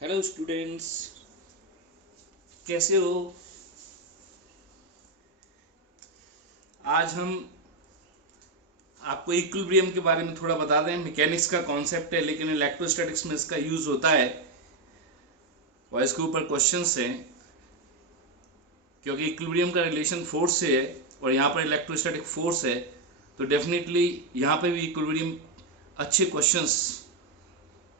Hello students, कैसे हो। आज हम आपको इक्विलिब्रियम के बारे में थोड़ा बता दें। मैकेनिक्स का कॉन्सेप्ट है लेकिन इलेक्ट्रोस्टैटिक्स में इसका यूज होता है और इसके ऊपर क्वेश्चंस हैं क्योंकि इक्विलिब्रियम का रिलेशन फोर्स से है और यहाँ पर इलेक्ट्रोस्टैटिक फोर्स है, तो डेफिनेटली यहाँ पे भी इक्विलिब्रियम अच्छे क्वेश्चंस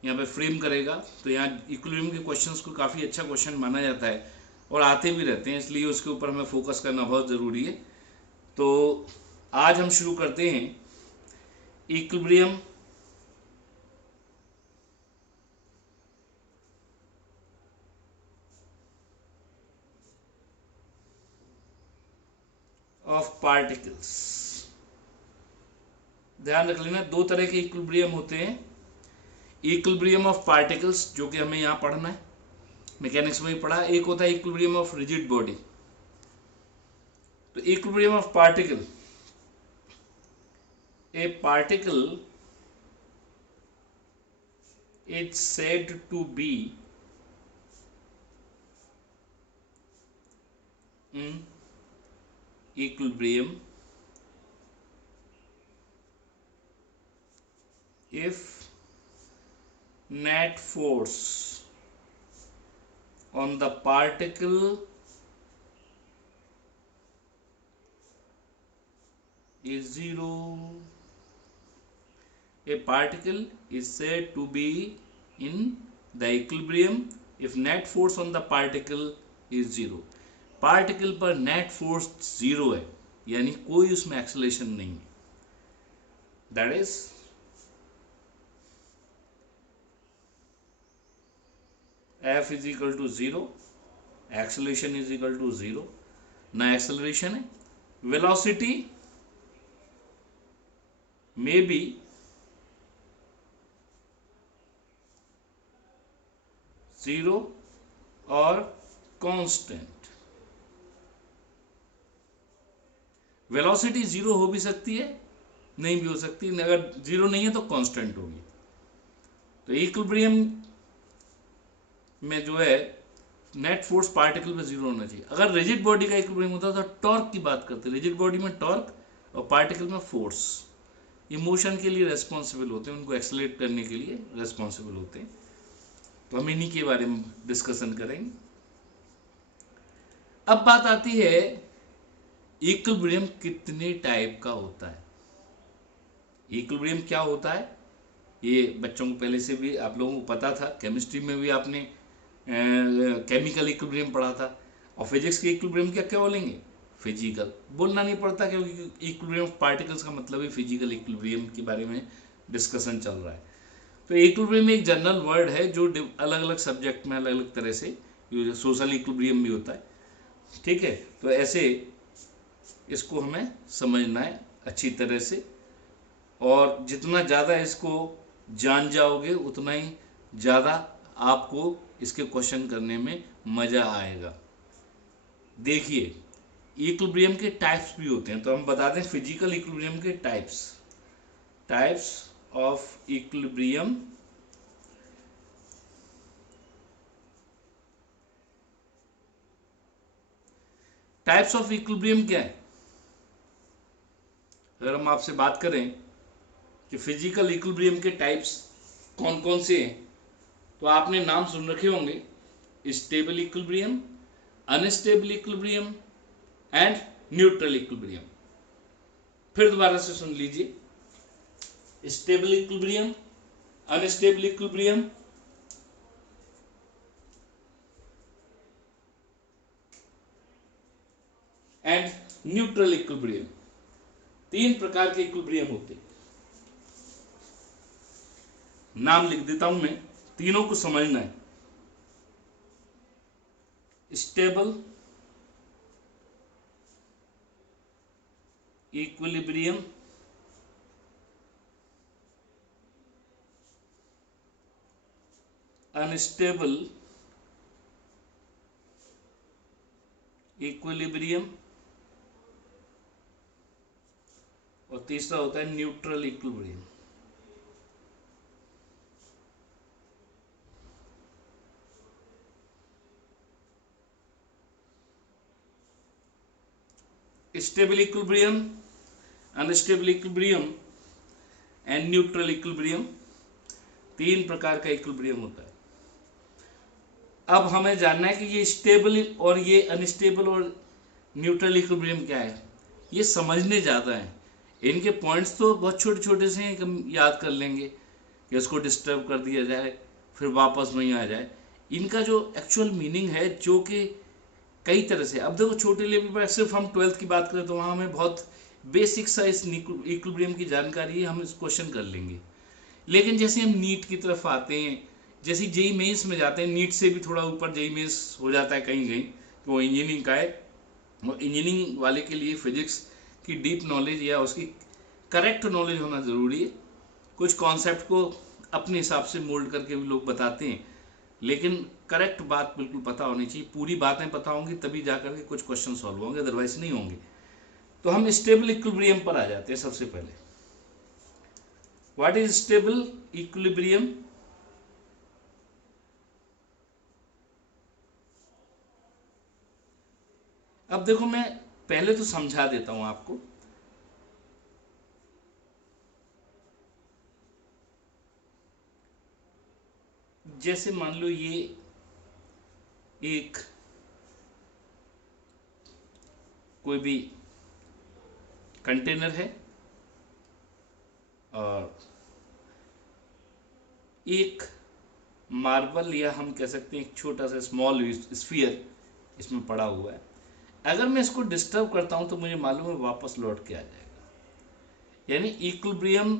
यहाँ पे फ्रेम करेगा। तो यहाँ इक्विलिब्रियम के क्वेश्चंस को काफ़ी अच्छा क्वेश्चन माना जाता है और आते भी रहते हैं, इसलिए उसके ऊपर हमें फोकस करना बहुत ज़रूरी है। तो आज हम शुरू करते हैं इक्विलिब्रियम ऑफ पार्टिकल्स। ध्यान रख लेना, दो तरह के इक्विलिब्रियम होते हैं। इक्विलिब्रियम ऑफ पार्टिकल्स जो कि हमें यहाँ पढ़ना है, मैकेनिक्स में ही पढ़ा। एक होता है इक्विलिब्रियम ऑफ रिजिड बॉडी। तो equilibrium of particle, A particle is said to be in equilibrium if net force on the particle is zero. A particle is said to be in the equilibrium if net force on the particle is zero. Particle पर net force zero है, यानी कोई उसमें acceleration नहीं है। That is F is equal to zero, acceleration is equal to zero. ना acceleration है, velocity may be zero और कांस्टेंट। वेलोसिटी जीरो हो भी सकती है, नहीं भी हो सकती। अगर जीरो नहीं है तो कांस्टेंट होगी। तो इक्विलिब्रियम में जो है नेट फोर्स पार्टिकल पे जीरो होना चाहिए। अगर रिजिड बॉडी का इक्विलिब्रियम होता तो टॉर्क की बात करते। रिजिड बॉडी में टॉर्क और पार्टिकल में फोर्स, ये मोशन के लिए रेस्पॉन्सिबल होते हैं, उनको एक्सेलरेट करने के लिए रेस्पॉन्सिबल होते हैं। तो हम इन्हीं के बारे में डिस्कशन करेंगे। अब बात आती है इक्विलिब्रियम कितने टाइप का होता है। इक्विलिब्रियम क्या होता है ये बच्चों को पहले से भी आप लोगों को पता था। केमिस्ट्री में भी आपने केमिकल इक्विलिब्रियम पढ़ा था। और फिजिक्स के इक्विलिब्रियम क्या क्या बोलेंगे, फिजिकल। बोलना नहीं पड़ता क्योंकि इक्विलिब्रियम ऑफ पार्टिकल्स का मतलब ही फिजिकल इक्विलिब्रियम के बारे में डिस्कशन चल रहा है। तो इक्विलिब्रियम एक जनरल वर्ड है जो अलग अलग सब्जेक्ट में अलग अलग तरह से, सोशल इक्विलिब्रियम भी होता है, ठीक है। तो ऐसे इसको हमें समझना है अच्छी तरह से, और जितना ज़्यादा इसको जान जाओगे उतना ही ज़्यादा आपको इसके क्वेश्चन करने में मज़ा आएगा। देखिए, इक्विलिब्रियम के टाइप्स भी होते हैं, तो हम बता दें फिजिकल इक्विलिब्रियम के types. Types of equilibrium. Types of equilibrium क्या है? अगर हम आपसे बात करें कि फिजिकल इक्विलिब्रियम के टाइप्स कौन कौन से हैं, तो आपने नाम सुन रखे होंगे, stable equilibrium, unstable equilibrium and neutral equilibrium. फिर दोबारा से सुन लीजिए, stable equilibrium, unstable equilibrium and neutral equilibrium. तीन प्रकार के इक्विलिब्रियम होते हैं। नाम लिख देता हूं मैं, तीनों को समझना है। स्टेबल इक्विलिब्रियम, अनस्टेबल इक्विलिब्रियम और तीसरा होता है neutral equilibrium. Stable equilibrium, unstable equilibrium and neutral equilibrium. 3 प्रकार का इक्विलिब्रियम होता है। अब हमें जानना है कि ये स्टेबल और ये अनस्टेबल और न्यूट्रल इक्विलिब्रियम क्या है। ये समझने ज़्यादा हैं, इनके पॉइंट्स तो बहुत छोटे छोटे से हैं कि हम याद कर लेंगे कि इसको डिस्टर्ब कर दिया जाए फिर वापस वहीं आ जाए। इनका जो एक्चुअल मीनिंग है जो कि कई तरह से, अब देखो छोटे लेवल पर सिर्फ हम 12th की बात करें तो वहाँ हमें बहुत बेसिक सा इस इक्विलिब्रियम की जानकारी है, हम इस क्वेश्चन कर लेंगे। लेकिन जैसे हम नीट की तरफ आते हैं, जैसे जेई मेंस में जाते हैं, नीट से भी थोड़ा ऊपर जेई मेंस हो जाता है कहीं कहीं, तो वो इंजीनियरिंग का है। वो इंजीनियरिंग वाले के लिए फिजिक्स की डीप नॉलेज या उसकी करेक्ट नॉलेज होना ज़रूरी है। कुछ कॉन्सेप्ट को अपने हिसाब से मोल्ड करके भी लोग बताते हैं, लेकिन करेक्ट बात बिल्कुल पता होनी चाहिए, पूरी बातें पता होंगी तभी जाकर के कुछ क्वेश्चन सॉल्व होंगे, अदरवाइज नहीं होंगे। तो हम स्टेबल इक्विलिब्रियम पर आ जाते हैं सबसे पहले। What is stable equilibrium? अब देखो मैं पहले तो समझा देता हूं आपको। जैसे मान लो ये एक कोई भी कंटेनर है और एक मार्बल या हम कह सकते हैं एक छोटा सा स्मॉल स्फीयर इसमें पड़ा हुआ है। अगर मैं इसको डिस्टर्ब करता हूं तो मुझे मालूम है वापस लौट के आ जाएगा। यानी इक्विलिब्रियम,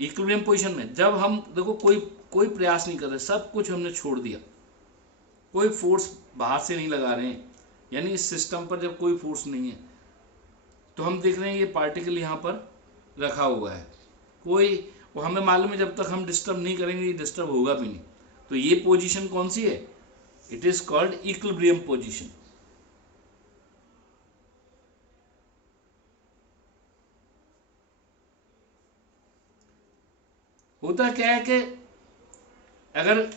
इक्विलिब्रियम पोजीशन में जब हम देखो कोई कोई प्रयास नहीं कर रहे, सब कुछ हमने छोड़ दिया, कोई फोर्स बाहर से नहीं लगा रहे हैं, यानी इस सिस्टम पर जब कोई फोर्स नहीं है तो हम देख रहे हैं ये पार्टिकल यहाँ पर रखा हुआ है, कोई, वो हमें मालूम है जब तक हम डिस्टर्ब नहीं करेंगे ये डिस्टर्ब होगा भी नहीं। तो ये पोजीशन कौन सी है? It is called equilibrium position. होता क्या है कि अगर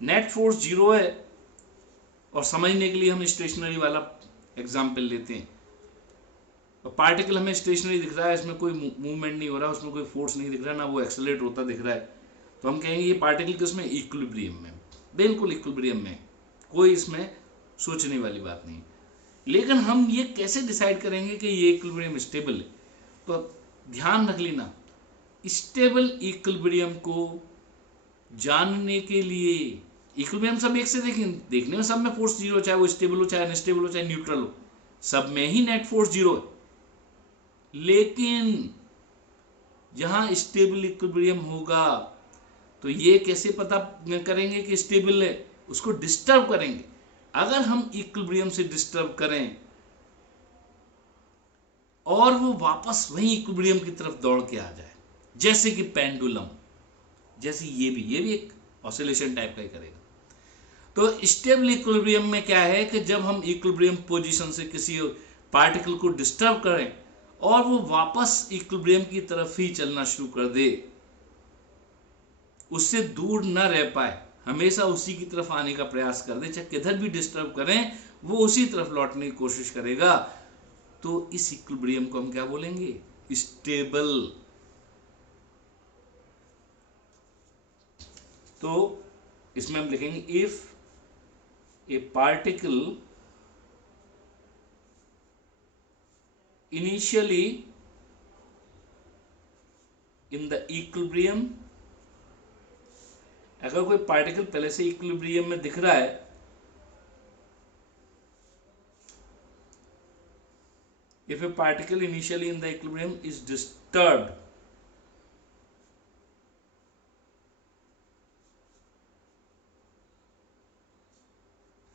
नेट फोर्स जीरो है, और समझने के लिए हम स्टेशनरी वाला एग्जाम्पल लेते हैं, तो पार्टिकल हमें स्टेशनरी दिख रहा है, इसमें कोई मूवमेंट नहीं हो रहा, उसमें कोई फोर्स नहीं दिख रहा, ना वो एक्सेलरेट होता दिख रहा है, तो हम कहेंगे ये पार्टिकल किसमें? इक्विलिब्रियम में, बिल्कुल इक्विलिब्रियम में, कोई इसमें सोचने वाली बात नहीं। लेकिन हम ये कैसे डिसाइड करेंगे कि ये इक्विलिब्रियम स्टेबल है? तो ध्यान रख लेना, स्टेबल इक्विलिब्रियम को जानने के लिए, इक्विलिब्रियम सब एक से देखें, देखने में सब में फोर्स जीरो, चाहे वो स्टेबल हो, चाहे अनस्टेबल हो, चाहे न्यूट्रल हो, सब में ही नेट फोर्स जीरो है। लेकिन जहां स्टेबल इक्विलिब्रियम होगा तो ये कैसे पता करेंगे कि स्टेबल है? उसको डिस्टर्ब करेंगे। अगर हम इक्विलिब्रियम से डिस्टर्ब करें और वो वापस वही इक्विलिब्रियम की तरफ दौड़ के आ जाए, जैसे कि पेंडुलम, जैसे ये भी एक ऑसिलेशन टाइप का ही करेगा। तो स्टेबल इक्विलिब्रियम में क्या है कि जब हम इक्विलिब्रियम पोजीशन से किसी पार्टिकल को डिस्टर्ब करें और वो वापस इक्विलिब्रियम की तरफ ही चलना शुरू कर दे, उससे दूर न रह पाए, हमेशा उसी की तरफ आने का प्रयास कर दे, चाहे किधर भी डिस्टर्ब करें वो उसी तरफ लौटने की कोशिश करेगा, तो इस इक्विलिब्रियम को हम क्या बोलेंगे? स्टेबल। तो इसमें हम लिखेंगे if A particle initially in the equilibrium, अगर कोई पार्टिकल पहले से इक्विलिब्रियम में दिख रहा है, if a particle initially in the equilibrium is disturbed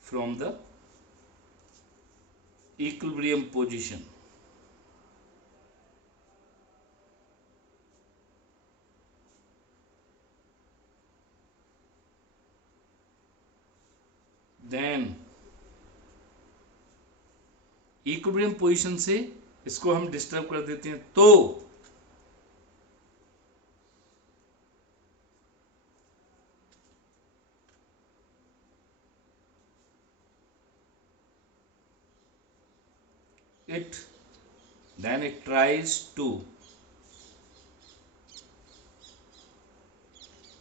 from the equilibrium position, then equilibrium position से इसको हम डिस्टर्ब कर देते हैं, तो it then it tries to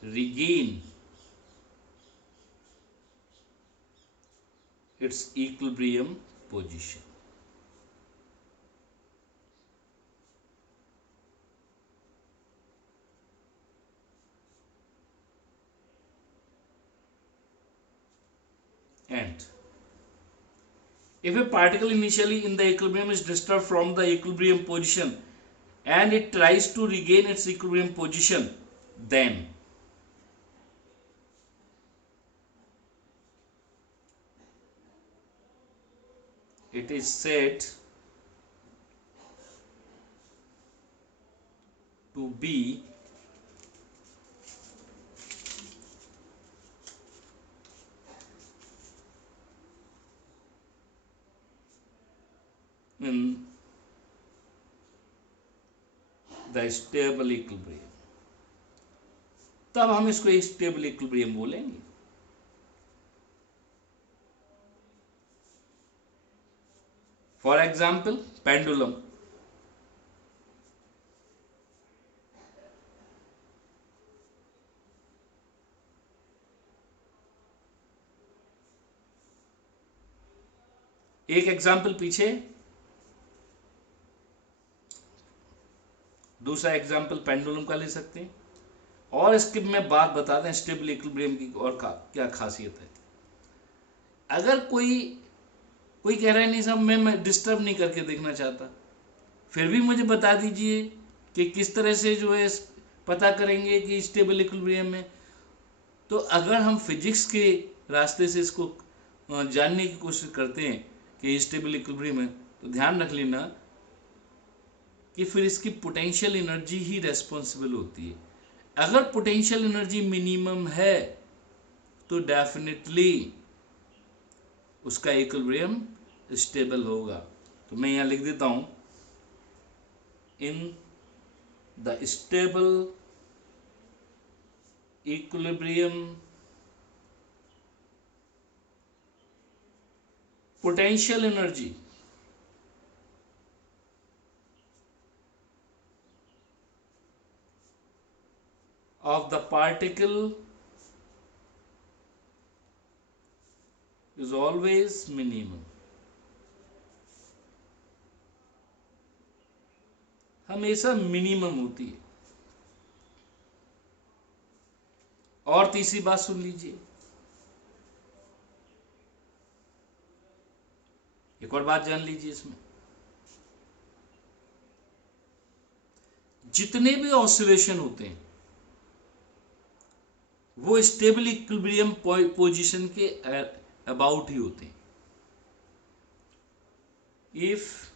regain its equilibrium position. And if a particle initially in the equilibrium is disturbed from the equilibrium position and it tries to regain its equilibrium position, then it is said to be in the stable equilibrium. तब हम इसको stable equilibrium बोलेंगे. For example pendulum. एक example पीछे, दूसरा example pendulum का ले सकते हैं. और इसके में बात बता दें स्टेबल इक्विलिब्रियम की और क्या खासियत है. अगर कोई कोई कह रहा है नहीं साहब मैं डिस्टर्ब नहीं करके देखना चाहता, फिर भी मुझे बता दीजिए कि किस तरह से जो है पता करेंगे कि स्टेबल इक्विलिब्रियम है. तो अगर हम फिजिक्स के रास्ते से इसको जानने की कोशिश करते हैं कि स्टेबल इक्विलिब्रियम है, तो ध्यान रख लेना कि फिर इसकी पोटेंशियल एनर्जी ही रेस्पॉन्सिबल होती है. अगर पोटेंशियल एनर्जी मिनिमम है तो डेफिनेटली उसका इक्विलिब्रियम स्टेबल होगा. तो मैं यहाँ लिख देता हूँ, in the stable equilibrium potential energy of the particle is always minimum. हमेशा मिनिमम होती है. और तीसरी बात सुन लीजिए, एक और बात जान लीजिए. इसमें जितने भी ऑसिलेशन होते हैं वो स्टेबल इक्विलिब्रियम पोजीशन के अबाउट ही होते हैं. If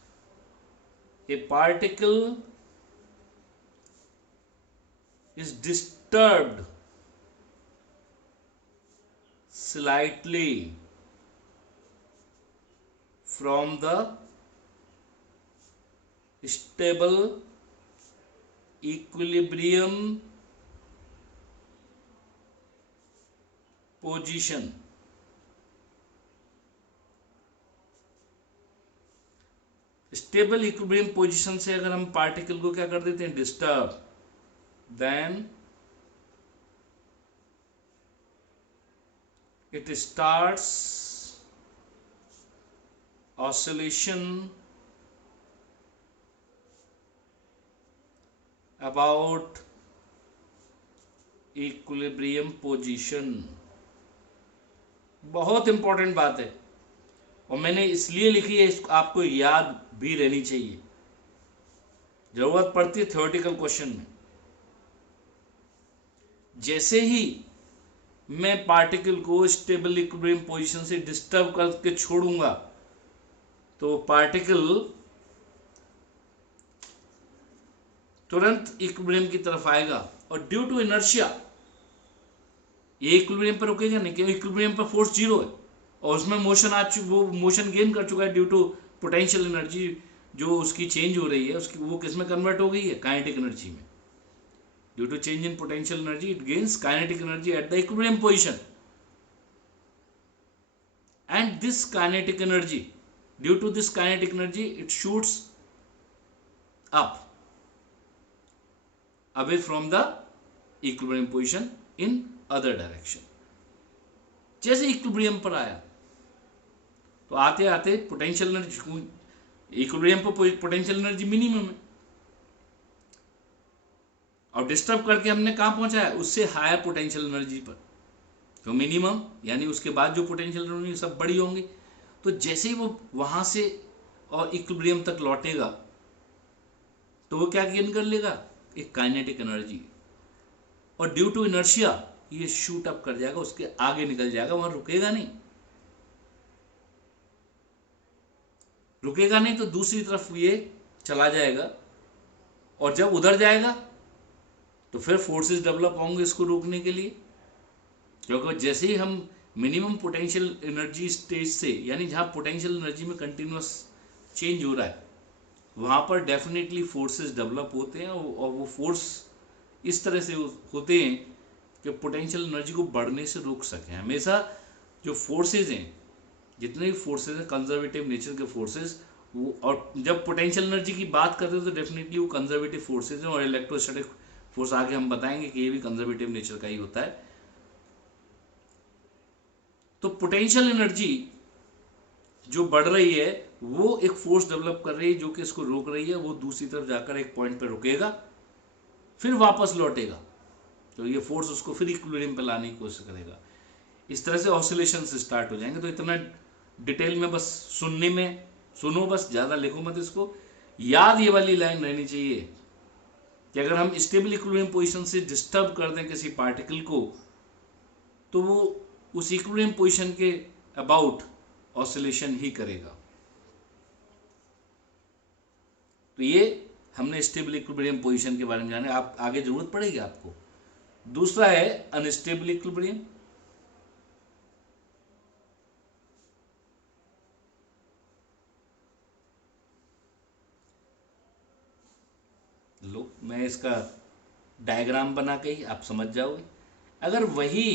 A particle is disturbed slightly from the stable equilibrium position, stable equilibrium position से अगर हम पार्टिकल को क्या कर देते हैं, disturb, then it starts oscillation about equilibrium position. बहुत इंपॉर्टेंट बात है और मैंने इसलिए लिखी है, इसको आपको याद भी रहनी चाहिए, जरूरत पड़ती है थ्योरेटिकल क्वेश्चन में. जैसे ही मैं पार्टिकल को स्टेबल इक्विलिब्रियम पोजीशन से डिस्टर्ब करके छोड़ूंगा तो पार्टिकल तुरंत इक्विलिब्रियम की तरफ आएगा और ड्यू टू इनर्शिया ये इक्विलिब्रियम पर रुकेगा नहीं, क्योंकि इक्विलिब्रियम पर फोर्स जीरो है और उसमें मोशन वो मोशन गेन कर चुका है ड्यू टू पोटेंशियल एनर्जी जो उसकी चेंज हो रही है, उसकी वो किस में कन्वर्ट हो गई है, काइनेटिक एनर्जी में. Due to change in potential energy, it gains kinetic energy at the equilibrium position. And this kinetic energy, due to this kinetic energy, it shoots up away from the equilibrium position in other direction। जैसे equilibrium पर आया तो आते आते potential energy, equilibrium पर potential energy minimum है, और disturb करके हमने कहां पहुंचाया, उससे हायर पोटेंशियल एनर्जी पर, तो मिनिमम यानी उसके बाद जो पोटेंशियल एनर्जी सब बड़ी होंगी। तो जैसे ही वो वहां से और इक्विलिब्रियम तक लौटेगा तो वो क्या गेन कर लेगा, एक काइनेटिक एनर्जी, और ड्यू टू इनर्शिया ये शूट अप कर जाएगा, उसके आगे निकल जाएगा, वहां रुकेगा नहीं, रुकेगा नहीं तो दूसरी तरफ ये चला जाएगा, और जब उधर जाएगा तो फिर फोर्सेस डेवलप होंगे इसको रोकने के लिए, क्योंकि जैसे ही हम मिनिमम पोटेंशियल एनर्जी स्टेज से, यानी जहां पोटेंशियल एनर्जी में कंटिन्यूस चेंज हो रहा है, वहां पर डेफिनेटली फोर्सेस डेवलप होते हैं, और वो फोर्स इस तरह से होते हैं कि पोटेंशियल एनर्जी को बढ़ने से रोक सकें। हमेशा जो फोर्सेज हैं, जितने भी फोर्सेज हैं कंजर्वेटिव नेचर के फोर्सेज, वो, और जब पोटेंशियल एनर्जी की बात करते हैं तो डेफिनेटली वो कंजर्वेटिव फोर्सेज हैं, और इलेक्ट्रोस्टैटिक फोर्स आगे हम बताएंगे कि ये भी कंजर्वेटिव नेचर का ही होता है। तो पोटेंशियल एनर्जी जो बढ़ रही है वो एक फोर्स डेवलप कर रही है जो कि इसको रोक रही है, वो दूसरी तरफ जाकर एक पॉइंट पर रुकेगा, फिर वापस लौटेगा, तो ये फोर्स उसको फिर इक्विलिब्रियम पे लाने की कोशिश करेगा। इस तरह से ऑसिलेशन स्टार्ट हो जाएंगे। तो इतना डिटेल में बस सुनने में, सुनो बस, ज़्यादा लिखो मत इसको, याद ये वाली लाइन रहनी चाहिए कि अगर हम स्टेबल इक्विलिब्रियम पोजीशन से डिस्टर्ब कर दें किसी पार्टिकल को तो वो उस इक्विलिब्रियम पोजीशन के अबाउट ऑसिलेशन ही करेगा। तो ये हमने स्टेबल इक्विलिब्रियम पोजीशन के बारे में जाने, आप आगे जरूरत पड़ेगी आपको। दूसरा है अनस्टेबल इक्विलिब्रियम। लो मैं इसका डायग्राम बना के ही आप समझ जाओगे। अगर वही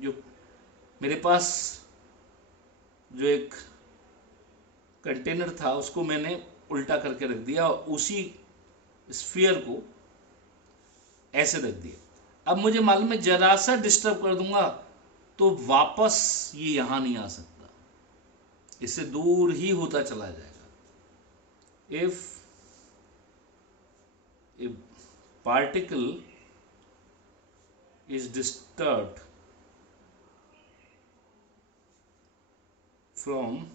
जो मेरे पास जो एक कंटेनर था उसको मैंने उल्टा करके रख दिया और उसी स्फीयर को ऐसे रख दिया, अब मुझे मालूम है जरा सा डिस्टर्ब कर दूंगा तो वापस ये यहां नहीं आ सकता, इससे दूर ही होता चला जाएगा। If A particle is disturbed from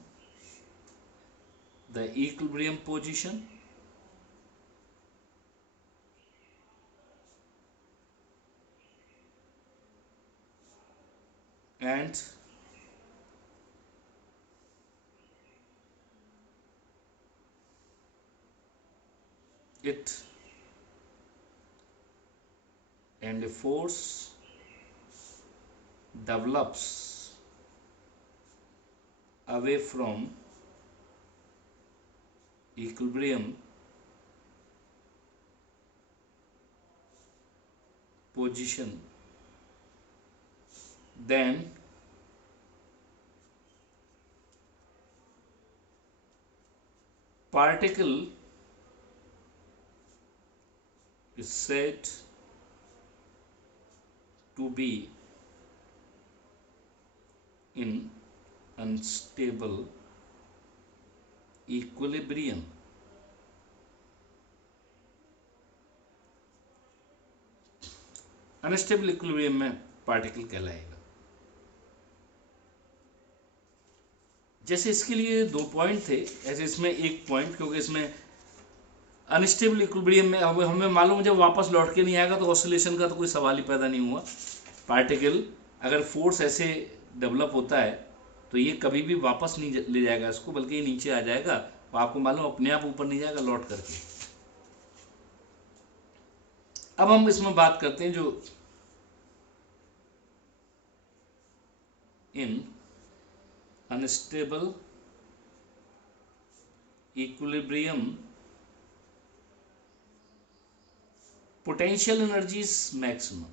the equilibrium position and it and a force develops away from equilibrium position, then particle is said to be in unstable equilibrium। Unstable equilibrium में पार्टिकल कहलाएगा। जैसे इसके लिए दो point थे, ऐसे इसमें एक पॉइंट, क्योंकि इसमें अनस्टेबल इक्विलिब्रियम में हमें मालूम है जब वापस लौट के नहीं आएगा तो ऑसिलेशन का तो कोई सवाल ही पैदा नहीं हुआ। पार्टिकल अगर फोर्स ऐसे डेवलप होता है तो ये कभी भी वापस नहीं ले जाएगा इसको, बल्कि ये नीचे आ जाएगा, और आपको मालूम अपने आप ऊपर नहीं जाएगा लौट करके। अब हम इसमें बात करते हैं जो in unstable equilibrium potential energy is maximum.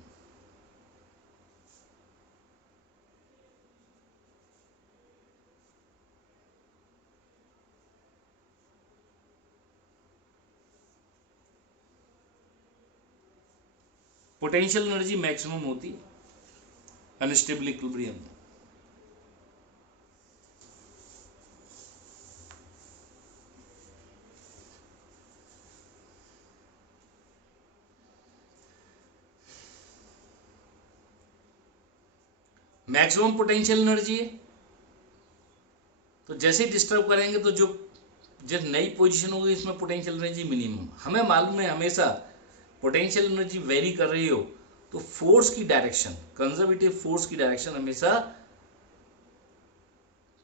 Potential energy maximum होती है अनस्टेबल इक्विलिब्रियम में। मैक्सिमम पोटेंशियल एनर्जी है, तो जैसे ही डिस्टर्ब करेंगे तो जो नई पोजीशन होगी इसमें पोटेंशियल एनर्जी मिनिमम। हमें मालूम है हमेशा पोटेंशियल एनर्जी वेरी कर रही हो तो फोर्स की डायरेक्शन, कंजर्वेटिव फोर्स की डायरेक्शन हमेशा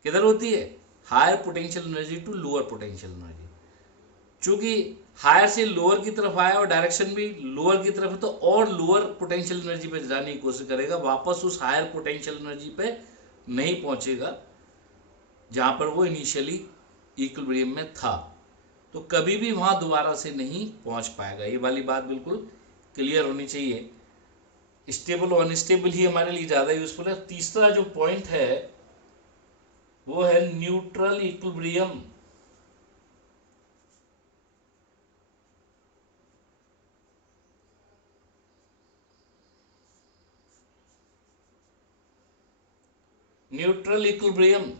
किधर होती है, higher potential energy to lower potential energy. चूंकि हायर से लोअर की तरफ आया और डायरेक्शन भी लोअर की तरफ है तो और लोअर पोटेंशियल एनर्जी पे जाने की कोशिश करेगा, वापस उस हायर पोटेंशियल एनर्जी पे नहीं पहुंचेगा जहां पर वो इनिशियली इक्विलिब्रियम में था, तो कभी भी वहां दोबारा से नहीं पहुंच पाएगा। ये वाली बात बिल्कुल क्लियर होनी चाहिए। स्टेबल और अनस्टेबल ही हमारे लिए ज्यादा यूजफुल है। तीसरा जो पॉइंट है वो है neutral equilibrium. Neutral equilibrium,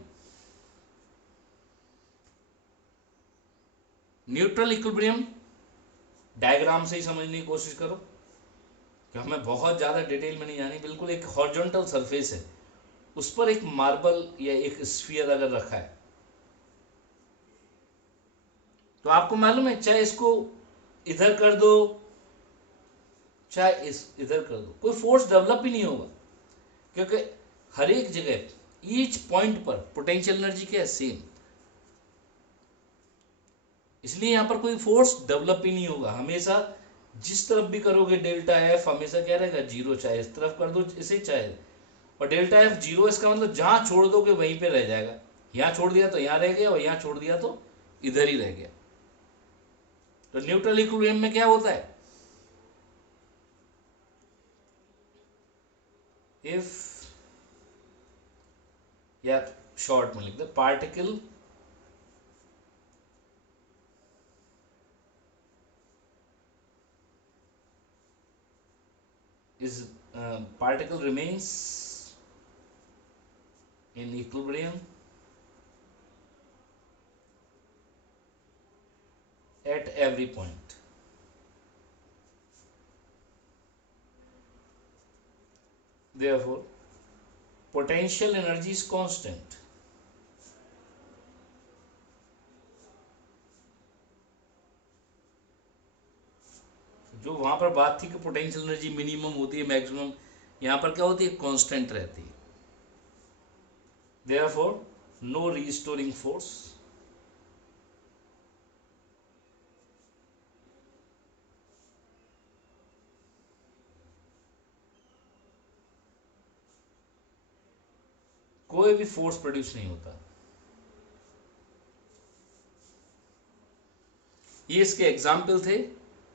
neutral equilibrium diagram से ही समझने की कोशिश करो कि हमें बहुत ज़्यादा डिटेल में नहीं जानी। बिल्कुल एक हॉरिजॉन्टल सरफेस है, उस पर एक मार्बल या एक स्फीयर अगर रखा है तो आपको मालूम है चाहे इसको इधर कर दो चाहे इस इधर कर दो, कोई फोर्स डेवलप ही नहीं होगा, क्योंकि हर एक जगह ईच पॉइंट पर पोटेंशियल एनर्जी क्या है, सेम। इसलिए यहां पर कोई फोर्स डेवलप ही नहीं होगा। हमेशा जिस तरफ भी करोगे डेल्टा एफ हमेशा क्या रहेगा, जीरो। चाहे इस तरफ कर दो इसे चाहे, और डेल्टा एफ जीरो, इसका मतलब जहां छोड़ दोगे वहीं पे रह जाएगा। यहां छोड़ दिया तो यहां रह गया और यहां छोड़ दिया तो इधर ही रह गया। तो न्यूट्रल इक्विलिब्रियम में क्या होता है, इफ, या शॉर्ट में लिख दो, particle is particle remains in equilibrium at every point. Therefore potential energy is constant. जो वहां पर बात थी कि पोटेंशियल एनर्जी मिनिमम होती है मैक्सिमम, यहां पर क्या होती है, कांस्टेंट रहती है। Therefore no restoring force, कोई भी फोर्स प्रोड्यूस नहीं होता। ये इसके एग्जाम्पल थे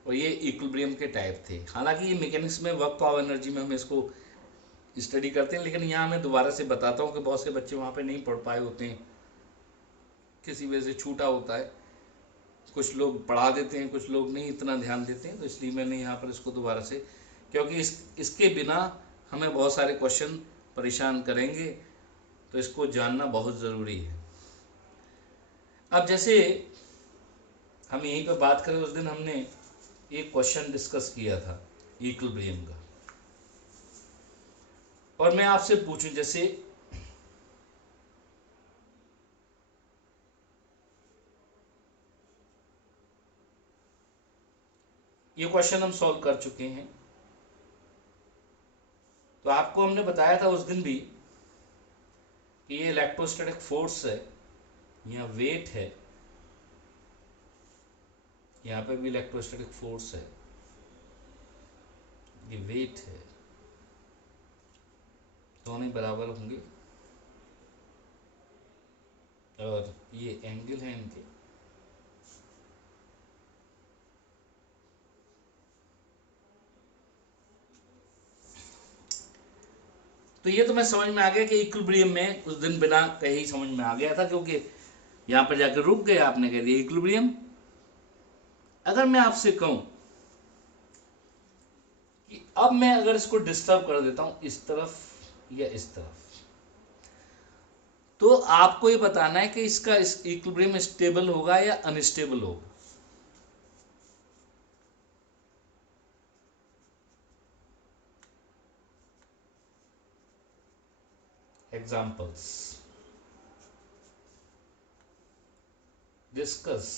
और ये इक्विलिब्रियम के टाइप थे। हालांकि ये मैकेनिक्स में वर्क पावर एनर्जी में हम इसको स्टडी करते हैं, लेकिन यहाँ मैं दोबारा से बताता हूँ कि बहुत से बच्चे वहाँ पे नहीं पढ़ पाए होते हैं, किसी वजह से छूटा होता है। कुछ लोग पढ़ा देते हैं, कुछ लोग नहीं इतना ध्यान देते हैं, तो इसलिए मैंने यहाँ पर इसको दोबारा से, क्योंकि इसके बिना हमें बहुत सारे क्वेश्चन परेशान करेंगे, तो इसको जानना बहुत ज़रूरी है। अब जैसे हम यहीं पे बात करें, उस दिन हमने एक क्वेश्चन डिस्कस किया था इक्विलिब्रियम का, और मैं आपसे पूछूं, जैसे ये क्वेश्चन हम सॉल्व कर चुके हैं, तो आपको हमने बताया था उस दिन भी कि ये इलेक्ट्रोस्टैटिक फोर्स है, यहाँ वेट है, यहाँ पे भी इलेक्ट्रोस्टैटिक फोर्स है, ये वेट है, दोनों बराबर होंगे, और ये एंगल है इनके। तो ये तो मैं समझ में आ गया कि इक्विलिब्रियम में उस दिन बिना कहीं समझ में आ गया था, क्योंकि यहां पर जाकर रुक गए, आपने कह दिया इक्विलिब्रियम। अगर मैं आपसे कहूं कि अब मैं अगर इसको डिस्टर्ब कर देता हूं इस तरफ या इस तरफ, तो आपको ये बताना है कि इसका इक्विलिब्रियम स्टेबल होगा या अनस्टेबल होगा। Examples, discuss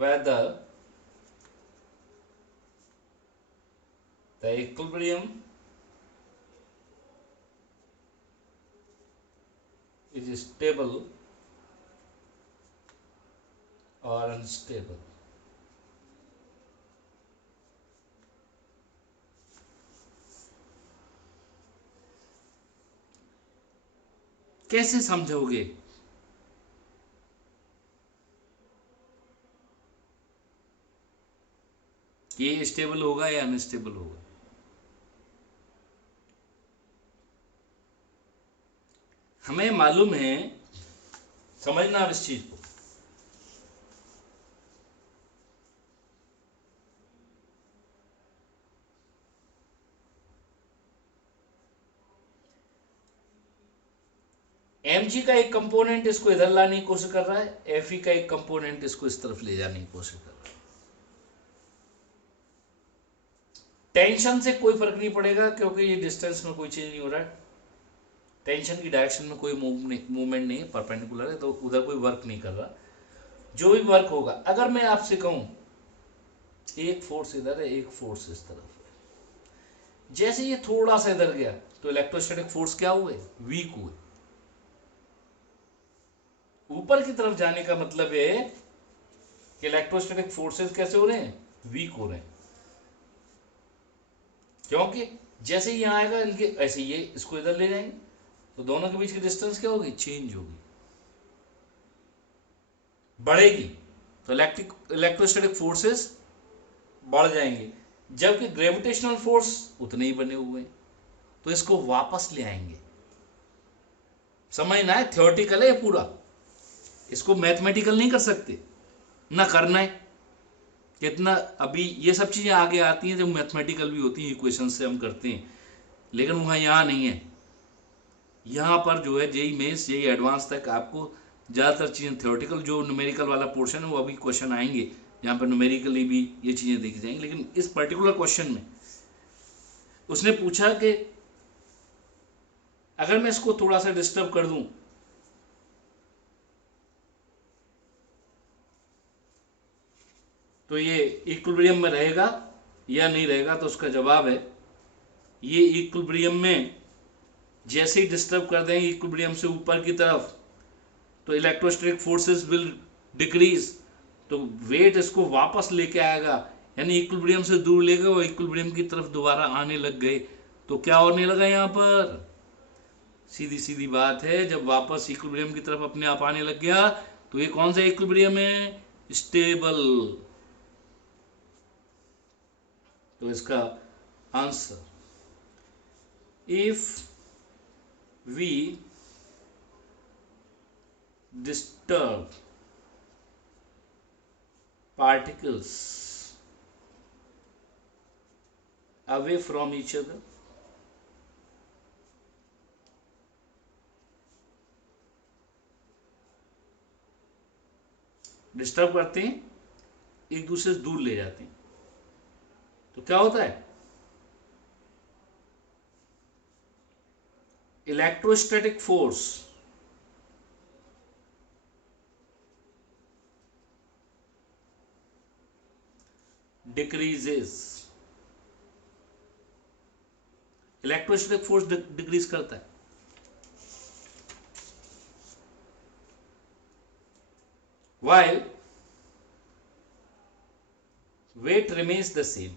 whether the equilibrium is stable or unstable। कैसे समझोगे? कि ये स्टेबल होगा या अनस्टेबल होगा। हमें मालूम है, समझना आप इस चीज को, mg का एक कंपोनेंट इसको इधर लाने की कोशिश कर रहा है, fe का एक कंपोनेंट इसको इस तरफ ले जाने की कोशिश कर रहा है। टेंशन से कोई फर्क नहीं पड़ेगा क्योंकि ये डिस्टेंस में कोई चेंज नहीं हो रहा है, टेंशन की डायरेक्शन में कोई मूवमेंट नहीं है, परपेंडिकुलर है, तो उधर कोई वर्क नहीं कर रहा। जो भी वर्क होगा, अगर मैं आपसे कहूं एक फोर्स इधर है, एक फोर्स इस तरफ है, जैसे ये थोड़ा सा इधर गया तो इलेक्ट्रोस्टैटिक फोर्स क्या हुए? वीक हुए। ऊपर की तरफ जाने का मतलब है कि इलेक्ट्रोस्टैटिक फोर्सेस कैसे हो रहे हैं? वीक हो रहे हैं। क्योंकि जैसे ही यहां आएगा इनके ऐसे ये इसको इधर ले जाएंगे, तो दोनों के बीच की डिस्टेंस क्या होगी? चेंज होगी, बढ़ेगी, तो इलेक्ट्रोस्टैटिक फोर्सेस बढ़ जाएंगे, जबकि ग्रेविटेशनल फोर्स उतने ही बने हुए हैं, तो इसको वापस ले आएंगे। समझना है, थ्योरेटिकल है पूरा, इसको मैथमेटिकल नहीं कर सकते, ना करना है। कितना अभी ये सब चीजें आगे आती हैं जो मैथमेटिकल भी होती हैं, इक्वेशन से हम करते हैं, लेकिन वहाँ यहाँ नहीं है। यहाँ पर जो है जेई मेंस जेई एडवांस तक आपको ज़्यादातर चीज़ें थ्योरेटिकल, जो न्यूमेरिकल वाला पोर्शन है वो अभी क्वेश्चन आएंगे जहाँ पर न्यूमेरिकली भी ये चीज़ें देखी जाएंगी। लेकिन इस पर्टिकुलर क्वेश्चन में उसने पूछा कि अगर मैं इसको थोड़ा सा डिस्टर्ब कर दूं तो ये इक्विलिब्रियम में रहेगा या नहीं रहेगा, तो उसका जवाब है ये इक्विलिब्रियम में जैसे ही डिस्टर्ब कर देंगे इक्विलिब्रियम से ऊपर की तरफ, तो इलेक्ट्रोस्टैटिक फोर्सेस विल डिक्रीज, तो वेट इसको वापस लेके आएगा, यानी इक्विलिब्रियम से दूर ले गए और इक्विलिब्रियम की तरफ दोबारा आने लग गए। तो क्या होने लगा यहाँ पर? सीधी सीधी बात है, जब वापस इक्विलिब्रियम की तरफ अपने आप आने लग गया तो ये कौन सा इक्विलिब्रियम है? स्टेबल। तो इसका answer, if we disturb particles away from each other, disturb करते हैं, एक दूसरे से दूर ले जाते हैं, तो क्या होता है? Electrostatic force decreases, electrostatic force decrease करता है, while weight remains the same।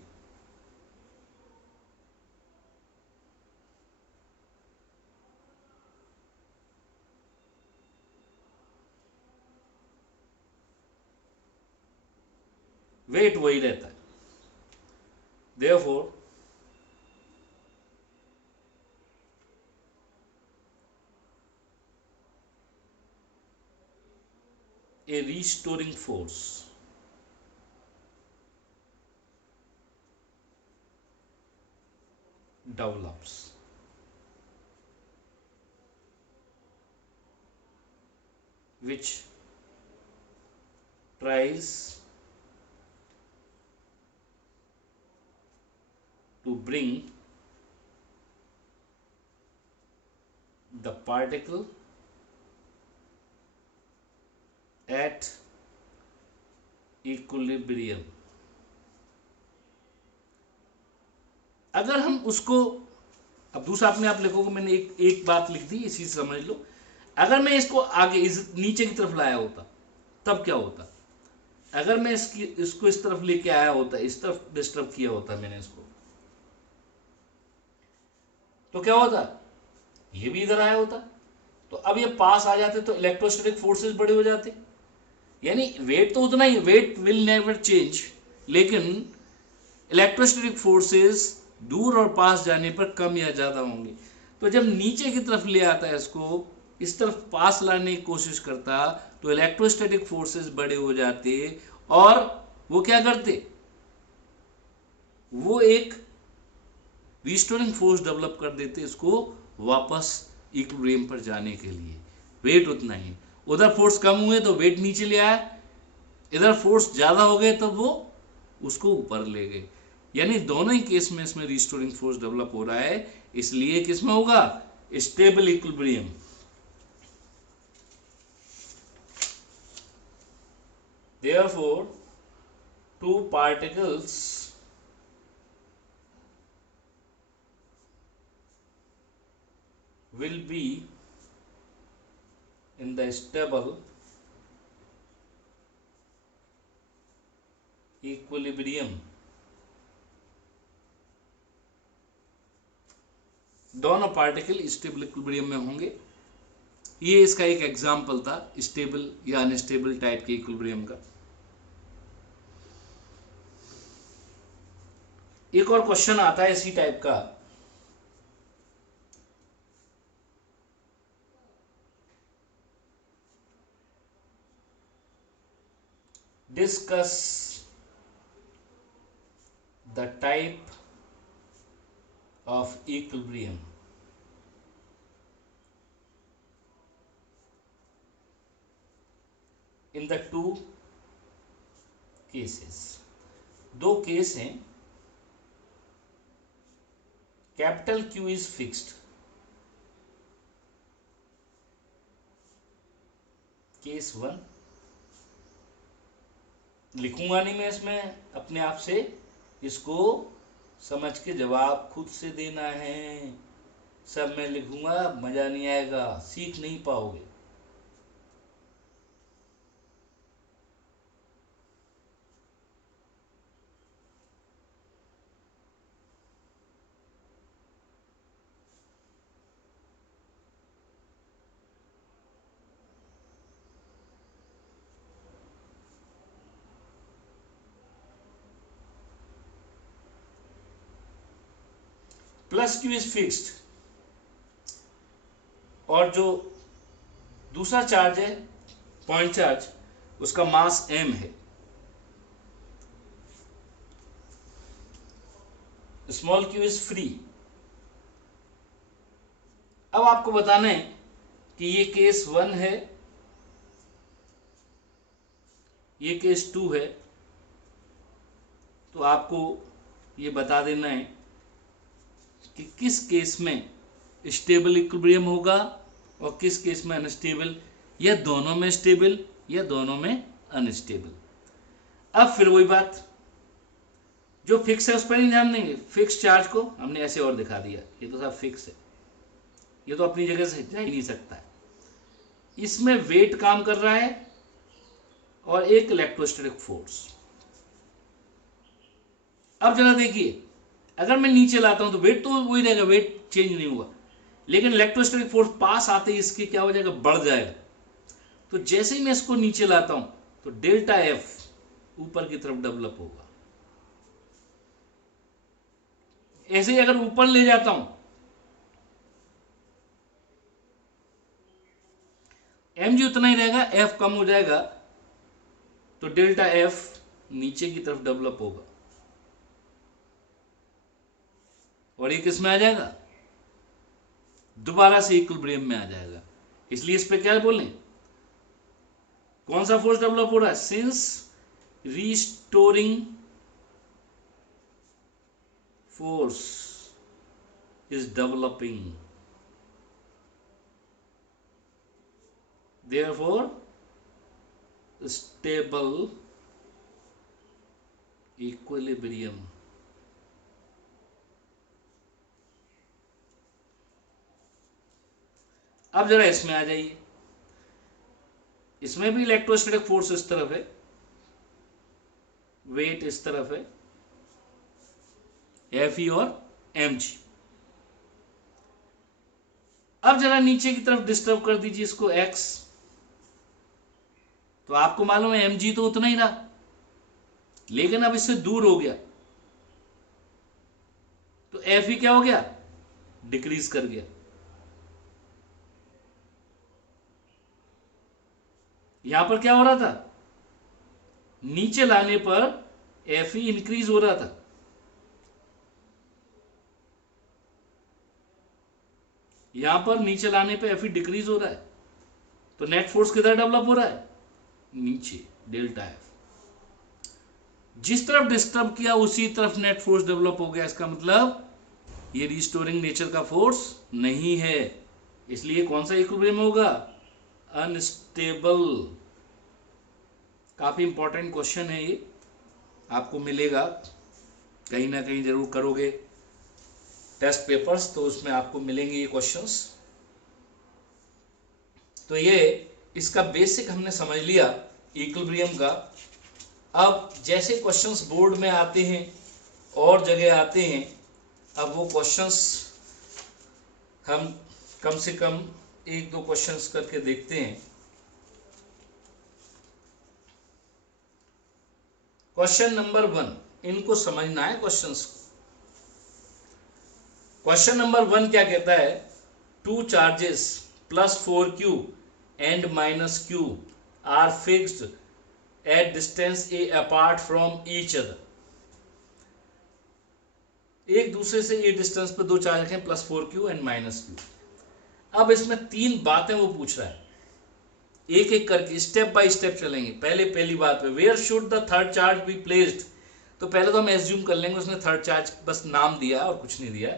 Weight वही रहता है, therefore a restoring force develops. Which tries to bring the particle at equilibrium. अगर हम उसको, अब दूसरा अपने आप लिखोगे, मैंने एक बात लिख दी, इसी से समझ लो। अगर मैं इसको आगे नीचे की तरफ लाया होता तब क्या होता? अगर मैं इसको इस तरफ लेके आया होता, इस तरफ डिस्टर्ब किया होता मैंने इसको, तो क्या होता? ये भी इधर आया होता। तो अब ये पास आ जाते तो इलेक्ट्रोस्टैटिक फोर्सेस बड़े हो जाते। यानी वेट तो उतना ही, वेट विल नेवर चेंज, लेकिन इलेक्ट्रोस्टैटिक फोर्सेस दूर और पास जाने पर कम या ज्यादा होंगे। तो जब नीचे की तरफ ले आता है, इसको इस तरफ पास लाने की कोशिश करता, तो इलेक्ट्रोस्टैटिक फोर्सेस बड़े हो जाते और वो क्या करते? वो एक रिस्टोरिंग फोर्स डेवलप कर देते इसको वापस इक्विलिब्रियम पर जाने के लिए। वेट उतना ही, उधर फोर्स कम हुए तो वेट नीचे ले आया, इधर फोर्स ज्यादा हो गए तो वो उसको ऊपर ले गए। यानी दोनों ही केस में इसमें रिस्टोरिंग फोर्स डेवलप हो रहा है, इसलिए किसमें होगा? Stable equilibrium. Therefore, two particles will be in the stable equilibrium. दोनों पार्टिकल स्टेबल इक्विलिब्रियम में होंगे। ये इसका एक एग्जाम्पल था स्टेबल या अनस्टेबल टाइप के इक्विलिब्रियम का। एक और क्वेश्चन आता है इसी टाइप का, discuss the type of equilibrium. In the two cases, दो केस हैं। Capital Q is fixed, case 1 लिखूंगा नहीं मैं इसमें, अपने आप से इसको समझ के जवाब खुद से देना है। सब मैं लिखूंगा, मजा नहीं आएगा, सीख नहीं पाओगे। प्लस Q इज फिक्स्ड, और जो दूसरा चार्ज है पॉइंट चार्ज, उसका मास m है। Small q is free. अब आपको बताना है कि ये केस 1 है, ये केस 2 है। तो आपको ये बता देना है कि किस केस में स्टेबल इक्विलिब्रियम होगा और किस केस में अनस्टेबल, या दोनों में स्टेबल या दोनों में अनस्टेबल। अब फिर वही बात, जो फिक्स है उस पर नहीं ध्यान देंगे। फिक्स चार्ज को हमने ऐसे और दिखा दिया, ये तो सब फिक्स है, ये तो अपनी जगह से जा ही नहीं सकता है। इसमें वेट काम कर रहा है और एक इलेक्ट्रोस्टैटिक फोर्स। अब जरा देखिए, अगर मैं नीचे लाता हूं तो वेट तो वही रहेगा, वेट चेंज नहीं हुआ, लेकिन इलेक्ट्रोस्टैटिक फोर्स पास आते ही इसके क्या हो जाएगा? बढ़ जाएगा। तो जैसे ही मैं इसको नीचे लाता हूं तो डेल्टा एफ ऊपर की तरफ डेवलप होगा। ऐसे ही अगर ऊपर ले जाता हूं, एम जी उतना ही रहेगा, एफ कम हो जाएगा, तो डेल्टा एफ नीचे की तरफ डेवलप होगा। और ये किस में आ जाएगा, दोबारा से इक्विलिब्रियम में आ जाएगा। इसलिए इस पे क्या बोलें, कौन सा फोर्स डेवलप हो रहा है, since restoring force is developing, therefore stable equilibrium। अब जरा इसमें आ जाइए, इसमें भी इलेक्ट्रोस्टैटिक फोर्स इस तरफ है, वेट इस तरफ है, Fe और mg। अब जरा नीचे की तरफ डिस्टर्ब कर दीजिए इसको x, तो आपको मालूम है mg तो उतना ही रहा, लेकिन अब इससे दूर हो गया तो Fe क्या हो गया, डिक्रीज कर गया। यहां पर क्या हो रहा था, नीचे लाने पर Fe इंक्रीज हो रहा था, यहां पर नीचे लाने पे Fe डिक्रीज हो रहा है, तो नेट फोर्स किधर डेवलप हो रहा है, नीचे, डेल्टा F। जिस तरफ डिस्टर्ब किया उसी तरफ नेट फोर्स डेवलप हो गया, इसका मतलब ये रिस्टोरिंग नेचर का फोर्स नहीं है, इसलिए कौन सा इक्विलिब्रियम होगा, अनस्टेबल। काफी इंपॉर्टेंट क्वेश्चन है ये, आपको मिलेगा कहीं ना कहीं, जरूर करोगे टेस्ट पेपर्स तो उसमें आपको मिलेंगे ये क्वेश्चंस। तो ये इसका बेसिक हमने समझ लिया इक्विलिब्रियम का। अब जैसे क्वेश्चंस बोर्ड में आते हैं और जगह आते हैं, अब वो क्वेश्चंस हम कम से कम एक दो क्वेश्चंस करके देखते हैं। क्वेश्चन नंबर 1, इनको समझना है क्वेश्चंस को। क्वेश्चन नंबर 1 क्या कहता है, two charges +4q and -q are fixed at distance a apart from each other. एक दूसरे से ए डिस्टेंस पर दो चार्ज रखें, +4q एंड -q। अब इसमें तीन बातें वो पूछ रहा है, एक एक करके स्टेप बाय स्टेप चलेंगे। पहली बात पे, where should the third charge be placed. तो पहले तो हम एज्यूम कर लेंगे उसने थर्ड चार्ज बस नाम दिया और कुछ नहीं दिया,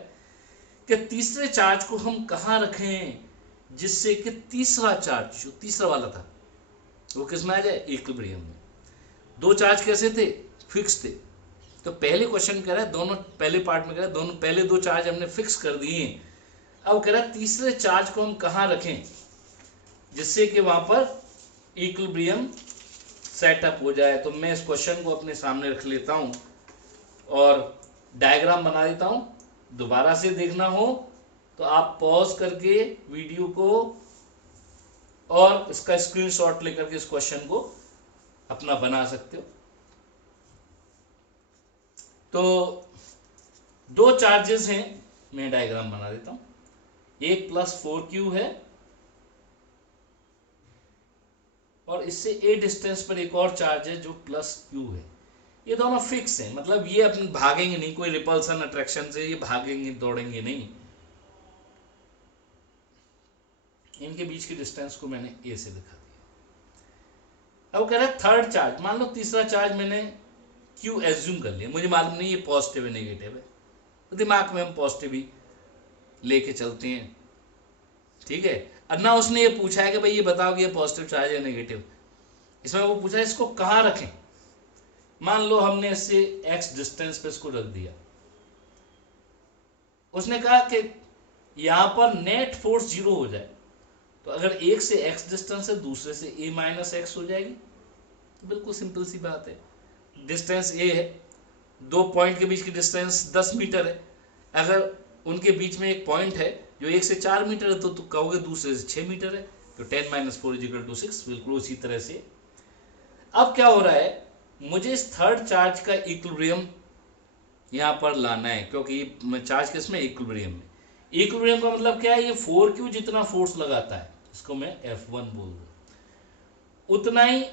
कि तीसरे चार्ज को हम कहाँ रखें जिससे कि तीसरा चार्ज जो तीसरा वाला था वो किस में आ जाए, इक्विलिब्रियम में। दो चार्ज कैसे थे, फिक्स थे। तो पहले क्वेश्चन कह रहा है दोनों, पहले पार्ट में कह रहा है दोनों पहले दो चार्ज हमने फिक्स कर दिए, अब कह रहा है तीसरे चार्ज को हम कहाँ रखें जिससे कि वहां पर इक्विलिब्रियम सेटअप हो जाए। तो मैं इस क्वेश्चन को अपने सामने रख लेता हूं और डायग्राम बना देता हूं। दोबारा से देखना हो तो आप पॉज करके वीडियो को और इसका स्क्रीनशॉट लेकर के इस क्वेश्चन को अपना बना सकते हो। तो दो चार्जेस हैं, मैं डायग्राम बना देता हूं। एक +4q है और इससे a डिस्टेंस पर एक और चार्ज है जो +q है। ये दोनों फिक्स हैं, मतलब ये अपने भागेंगे नहीं, कोई रिपल्सन अट्रैक्शन से ये भागेंगे दौड़ेंगे नहीं। इनके बीच की डिस्टेंस को मैंने a से दिखा दिया। अब कह रहा है थर्ड चार्ज, मान लो तीसरा चार्ज मैंने q एज्यूम कर लिया, मुझे मालूम नहीं ये पॉजिटिव है नेगेटिव है, तो दिमाग में हम पॉजिटिव ही लेके चलते हैं, ठीक है। अब ना उसने ये पूछा है कि भाई ये बताओ कि ये पॉजिटिव चार्ज है नेगेटिव, इसमें वो पूछा है इसको कहाँ रखें। मान लो हमने इससे x डिस्टेंस पे इसको रख दिया, उसने कहा कि यहां पर नेट फोर्स 0 हो जाए, तो अगर एक से x डिस्टेंस है दूसरे से a - x हो जाएगी। तो बिल्कुल सिंपल सी बात है, डिस्टेंस a है, दो पॉइंट के बीच की डिस्टेंस 10 मीटर है, अगर उनके बीच में एक पॉइंट है जो 1 से 4 मीटर है तो कहोगे दूसरे से 6 मीटर है, तो 10 - 4 = 6। बिल्कुल उसी तरह से अब क्या हो रहा है, मुझे इस थर्ड चार्ज का इक्विलिब्रियम यहां पर लाना है, क्योंकि चार्ज किसमें, इक्विलिब्रियम में। इक्विलिब्रियम का मतलब क्या है, ये 4q जितना फोर्स लगाता है, इसको मैं F1 बोल दूं, उतना ही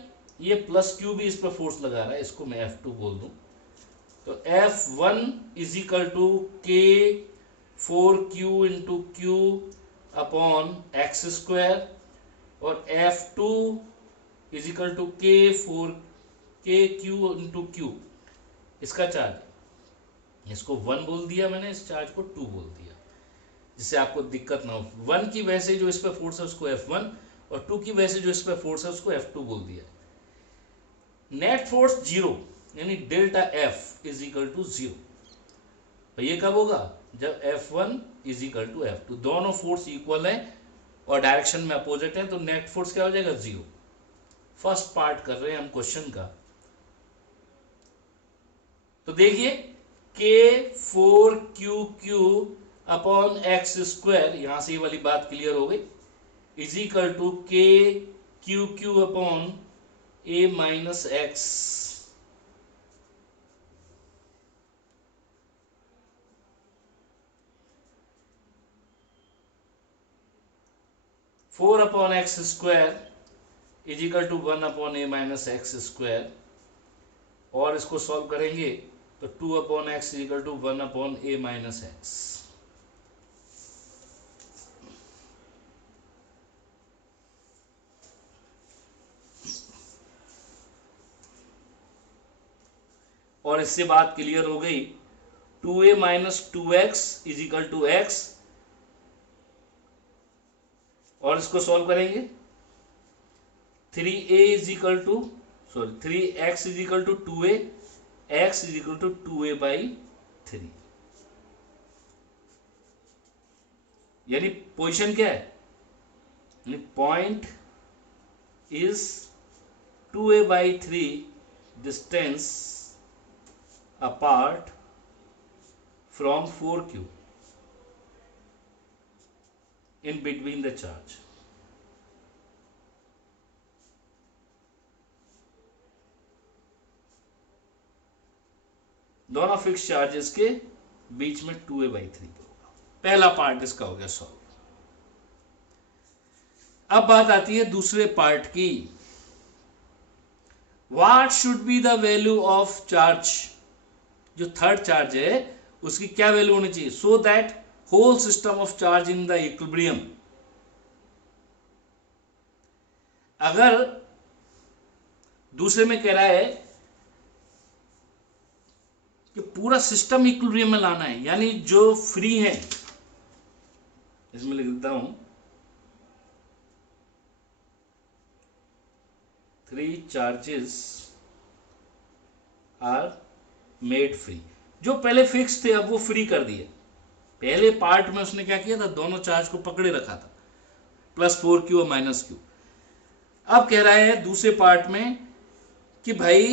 ये +q भी इस पर फोर्स लगा रहा है, इसको मैं F2 बोल दूं। तो F1 is equal to K 4Q into Q upon X square और F2 is equal to KQ into Q, इसका चार्ज, इसको 1 बोल दिया मैंने, इस चार्ज को 2 बोल दिया, जिससे आपको दिक्कत ना हो। 1 की वजह से जो इस पर फोर्स है उसको F1 और 2 की वजह से जो इस पर फोर्स है उसको F2 बोल दिया। नेट फोर्स 0 यानी delta F is equal to 0। तो ये कब होगा? जब F1 is equal to F2, दोनों फोर्स इक्वल है और डायरेक्शन में अपोजिट है, तो नेट फोर्स क्या हो जाएगा? 0। फर्स्ट पार्ट कर रहे हैं हम क्वेश्चन का। तो देखिए K4QQ अपॉन एक्स स्क्वायर, यहां से ये वाली बात क्लियर हो गई, is equal to KQQ upon A minus X. Four upon X square is equal to 1 upon A minus X square, और इसको सॉल्व करेंगे तो 2 upon X is equal to 1 upon A minus X. और इससे बात clear हो गई। 2A minus 2x is equal to X, और इसको सॉल्व करेंगे 3A is equal to 3x is equal to 2A, x is equal to 2A by 3। यानी position क्या है? Point is 2A by 3 distance apart from 4Q in between the charge। दोनों fix charges के बीच में 2A by 3 होगा। पहला part इसका हो गया सॉल्व। अब बात आती है दूसरे पार्ट की। What should be the value of charge, जो थर्ड चार्ज है उसकी क्या वैल्यू होनी चाहिए, so that whole system of charge in the equilibrium. अगर दूसरे में कह रहा है कि पूरा सिस्टम इक्विलिब्रियम में लाना है, यानी जो फ्री है, इसमें लिख देता हूं 3 चार्जेस आर मेड फ्री। जो पहले फिक्स थे अब वो फ्री कर दिए। पहले पार्ट में उसने क्या किया था? दोनों चार्ज को पकड़े रखा था, +4Q और -Q। अब कह रहा है दूसरे पार्ट में कि भाई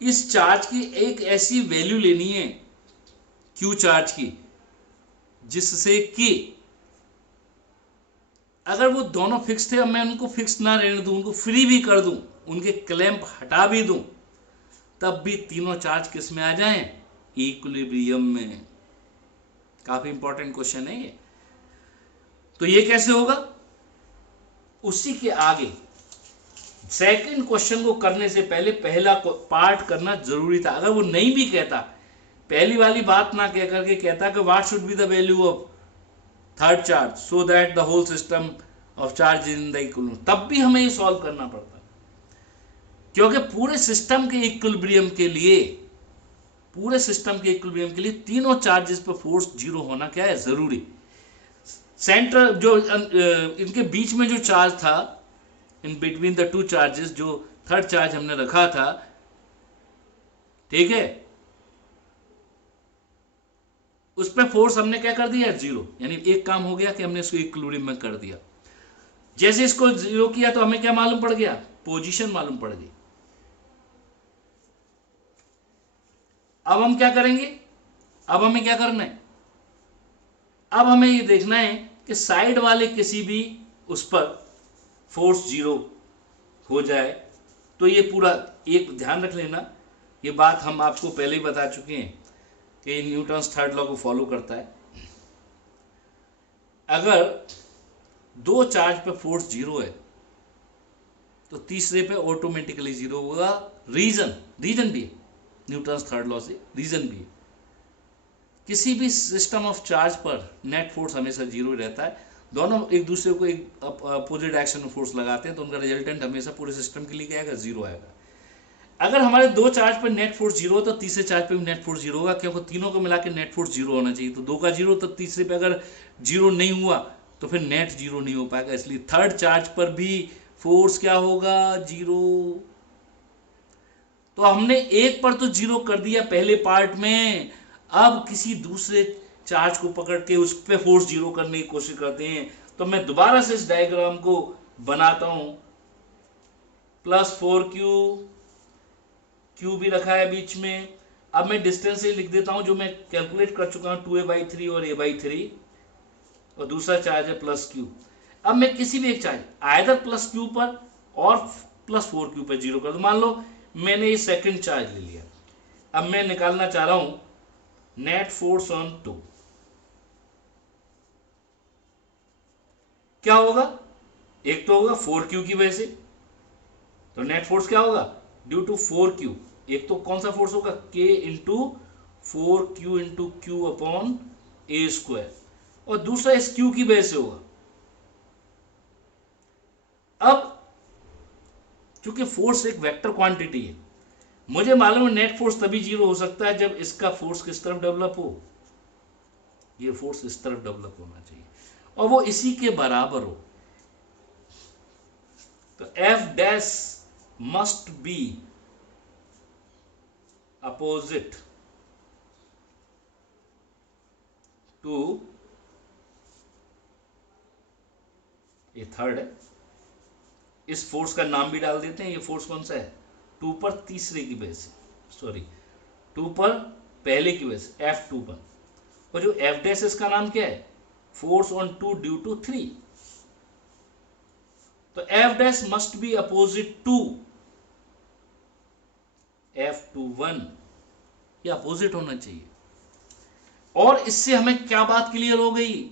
इस चार्ज की एक ऐसी वैल्यू लेनी है Q चार्ज की, जिससे कि अगर वो दोनों फिक्स थे, अब मैं उनको फिक्स ना रहने दूं, उनको फ्री भी कर दूं, उनके क्लैंप हटा भी दूं, तब भी तीनों चार्ज किस में आ जाएं? इक्विलिब्रियम में। काफी इंपॉर्टेंट क्वेश्चन है ये। तो ये कैसे होगा? उसी के आगे सेकंड क्वेश्चन को करने से पहले पहला पार्ट करना जरूरी था। अगर वो नहीं भी कहता, पहली वाली बात ना कह करके कहता कि what should be the value of third charge so that the whole system of charge in the equilibrium, तब भी हमें ये सॉल्व करना पड़ता, क्योंकि पूरे सिस्टम के इक्विलिब्रियम के लिए, पूरे सिस्टम के इक्विलिब्रियम के लिए तीनों चार्जेस पर फोर्स 0 होना क्या है? जरूरी। सेंटर जो इनके बीच में जो चार्ज था, in between the two charges, जो थर्ड चार्ज हमने रखा था, ठीक है, उस पर फोर्स हमने क्या कर दिया? 0। यानी एक काम हो गया कि हमने इसको इक्विलिब्रियम में कर दिया। जैसे इसको 0 किया तो हमें क्या मालूम पड़ गया? पोजीशन मालूम पड़ गई। अब हम क्या करेंगे? अब हमें क्या करना है? अब हमें ये देखना है कि साइड वाले किसी भी उस पर फोर्स 0 हो जाए। तो ये पूरा एक ध्यान रख लेना, ये बात हम आपको पहले ही बता चुके हैं कि न्यूटन्स थर्ड लॉ को फॉलो करता है। अगर दो चार्ज पे फोर्स 0 है तो तीसरे पे ऑटोमेटिकली 0 होगा। रीजन भी है। न्यूटन्स थर्ड लॉ से। रीजन भी है, किसी भी सिस्टम ऑफ चार्ज पर नेट फोर्स हमेशा जीरो रहता है। दोनों एक दूसरे को एक अपोजिट डायरेक्शन में फोर्स लगाते हैं तो उनका रिजल्टेंट हमेशा पूरे सिस्टम के लिए क्या आएगा, जीरो आएगा। अगर हमारे दो चार्ज पर नेट फोर्स जीरो हो तो तीसरे चार्ज पे भी नेट फोर्स जीरो होगा, क्योंकि तीनों को मिला के नेट फोर्स जीरो होना चाहिए। तो दो का जीरो, तो तीसरे पे अगर जीरो नहीं हुआ तो फिर नेट जीरो नहीं हो पाएगा, इसलिए थर्ड चार्ज पर भी फोर्स क्या होगा, जीरो। तो हमने एक पर तो जीरो कर दिया पहले पार्ट में, अब किसी दूसरे चार्ज को पकड़ के उस पर फोर्स जीरो करने की कोशिश करते हैं। तो मैं दोबारा से इस डायग्राम को बनाता हूं, +4q, q भी रखा है बीच में। अब मैं डिस्टेंस लिख देता हूं जो मैं कैलकुलेट कर चुका हूं, 2a/3 और a/3, और दूसरा चार्ज है +q। अब मैं किसी भी एक चार्ज आइदर +q पर और +4q पर जीरो कर दूं। मान लो मैंने ये सेकंड चार्ज ले लिया, अब मैं निकालना चाह रहा हूं नेट फोर्स ऑन 2। क्या होगा, एक तो होगा 4q की वजह से, तो नेट फोर्स क्या होगा, ड्यू टू 4q। एक तो कौन सा फोर्स होगा, k into 4q into Q upon a², और दूसरा इस q की वजह से होगा। अब चूंकि फोर्स एक वेक्टर क्वांटिटी है, मुझे मालूम है नेट फोर्स तभी जीरो हो सकता है जब इसका फोर्स किस तरफ डेवलप हो, ये फोर्स इस तरफ डेवलप होना चाहिए और वो इसी के बराबर हो। तो F dash must be opposite to, ये थर्ड है, इस फोर्स का नाम भी डाल देते हैं। ये फोर्स कौन सा है, 2 पर तीसरे की वजह से, सॉरी 2 पर पहले की वजह से, F2 पर। और जो F डैश इसका नाम क्या है, फोर्स ऑन 2 ड्यू टू 3। तो F dash must be opposite to F21, ये अपोजिट होना चाहिए। और इससे हमें क्या बात क्लियर हो गई,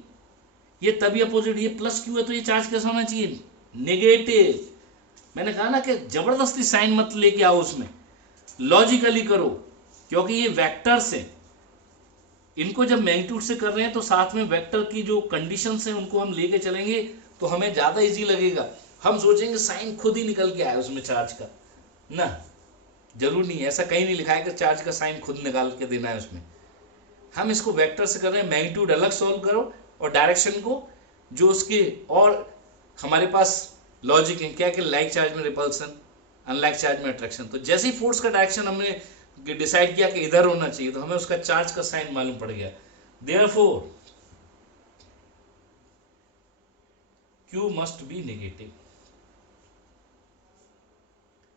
ये तभी अपोजिट, ये +q है तो ये चार्ज कैसा होना चाहिए, नेगेटिव। मैंने कहा ना कि जबरदस्ती साइन मत लेके आओ उसमें, लॉजिकली करो, क्योंकि ये वेक्टर्स हैं, इनको जब मैग्नीट्यूड से कर रहे हैं तो साथ में वेक्टर की जो कंडीशंस हैं उनको हम लेके चलेंगे तो हमें ज्यादा इजी लगेगा। हम सोचेंगे साइन खुद ही निकल के आया उसमें चार्ज का, ना, जरूर नहीं, ऐसा कहीं नहीं लिखा है कि चार्ज का साइन खुद निकाल के देना है उसमें। हम इसको वेक्टर से कर रहे हैं, मैग्नीट्यूड अलग सॉल्व करो और डायरेक्शन को जो उसके, और हमारे पास लॉजिक है क्या कि लाइक चार्ज में रिपल्सन, अनलाइक चार्ज में अट्रैक्शन। तो जैसे ही फोर्स का डायरेक्शन हमने डिसाइड किया कि इधर होना चाहिए तो हमें उसका चार्ज का साइन मालूम पड़ गया, therefore Q must be negative,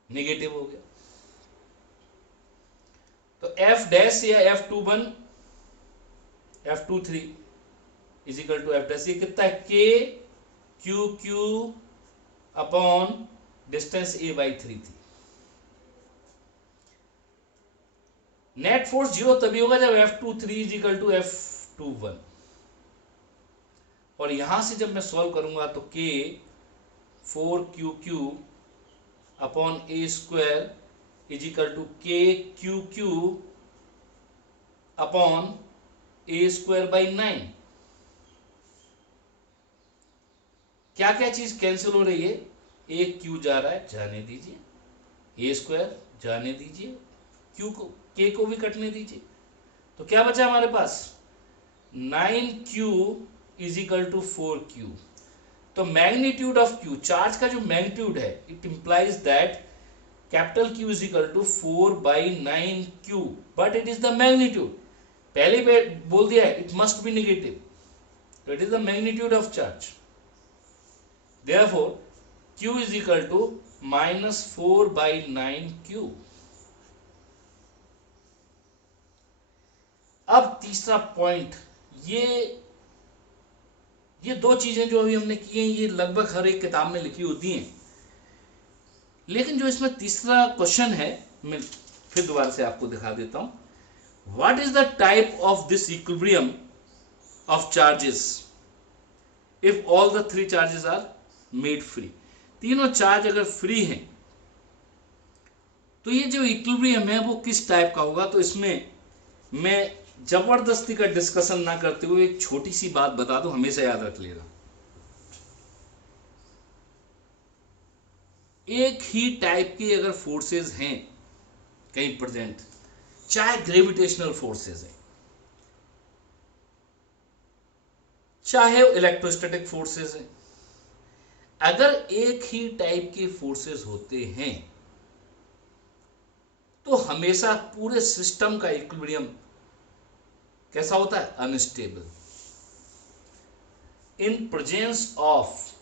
negative हो गया। तो F डैश या F21 F23 is equal to F dash, ये कितना है, K Q upon distance a/3 थी। नेट फोर्स जीरो तभी होगा जब F23 is equal to F21, और यहां से जब मैं सॉल्व करूंगा तो K 4QQ upon a² is equal to KQQ upon a²/9। क्या क्या चीज कैंसिल हो रही है, एक Q जा रहा है, जाने दीजिए, a² जाने दीजिए, Q को, K को भी कटने दीजिए, तो क्या बचा हमारे पास, 9Q is equal to 4Q। तो मैग्नीट्यूड ऑफ Q, चार्ज का जो मैग्नीट्यूड है, it implies that capital Q is equal to 4/9Q, but it is the magnitude, पहले पे बोल दिया है इट मस्ट बी नेगेटिव, तो it is the magnitude of charge, therefore Q is equal to -4/9Q। अब तीसरा point, ये दो चीजें जो अभी हमने की हैं ये लगभग हर एक किताब में लिखी होती हैं, लेकिन जो इसमें तीसरा क्वेश्चन है मैं फिर दोबारा से आपको दिखा देता हूं। What is the type of this equilibrium of charges if all the 3 charges are made free. तीनों चार्ज अगर फ्री हैं तो ये जो इक्विलिब्रियम है वो किस टाइप का होगा, तो इसमें मैं जबरदस्ती का डिस्कशन ना करते हुए एक छोटी सी बात बता दूं, हमेशा याद रख लेना। एक ही टाइप की अगर फोर्सेस हैं कहीं प्रेजेंट, चाहे ग्रेविटेशनल फोर्सेस हैं, चाहे इलेक्ट्रोस्टैटिक फोर्सेस हैं, अगर एक ही टाइप के फोर्सेस होते हैं तो हमेशा पूरे सिस्टम का इक्विलिब्रियम कैसा होता है, unstable. In presence of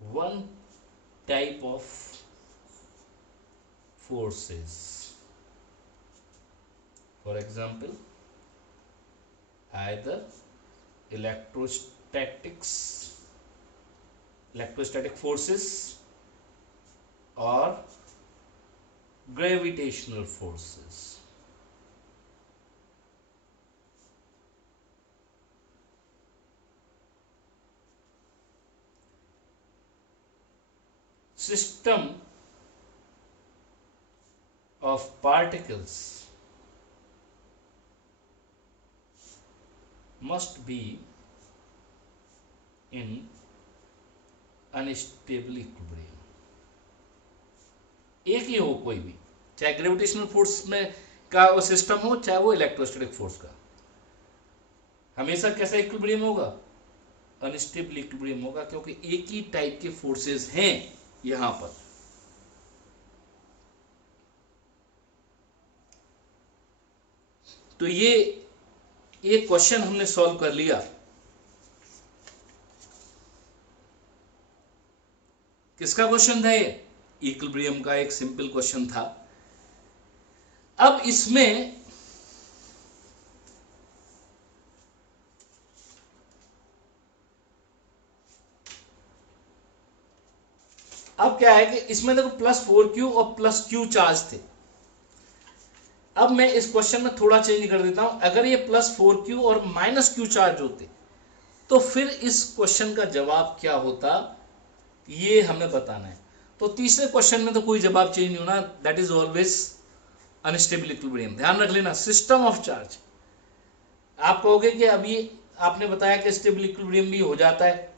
one type of forces, for example either electrostatic forces or gravitational forces. System of particles must be in unstable equilibrium. एक ही हो कोई भी, चाहे ग्रेविटेशनल फोर्स में का वो सिस्टम हो, चाहे वो इलेक्ट्रोस्टैटिक फोर्स का, हमेशा कैसा इक्विलिब्रियम होगा, अनस्टेबल इक्विलिब्रियम होगा, क्योंकि एक ही टाइप के फोर्सेस हैं यहां पर। तो ये एक क्वेश्चन हमने सॉल्व कर लिया। किसका क्वेश्चन था ये, इक्विलिब्रियम का एक सिंपल क्वेश्चन था। अब इसमें अब क्या है कि इसमें देखो +4q और +q चार्ज थे। अब मैं इस क्वेश्चन में थोड़ा चेंज कर देता हूं, अगर ये +4q और -q चार्ज होते तो फिर इस क्वेश्चन का जवाब क्या होता, ये हमें बताना है। तो तीसरे क्वेश्चन में तो कोई जवाब चेंज नहीं होना, that is always unstable equilibrium. ध्यान रख लेना, सिस्टम ऑफ चार्ज। आप कहोगे कि अभी आपने बताया कि स्टेबल इक्विलिब्रियम भी हो जाता है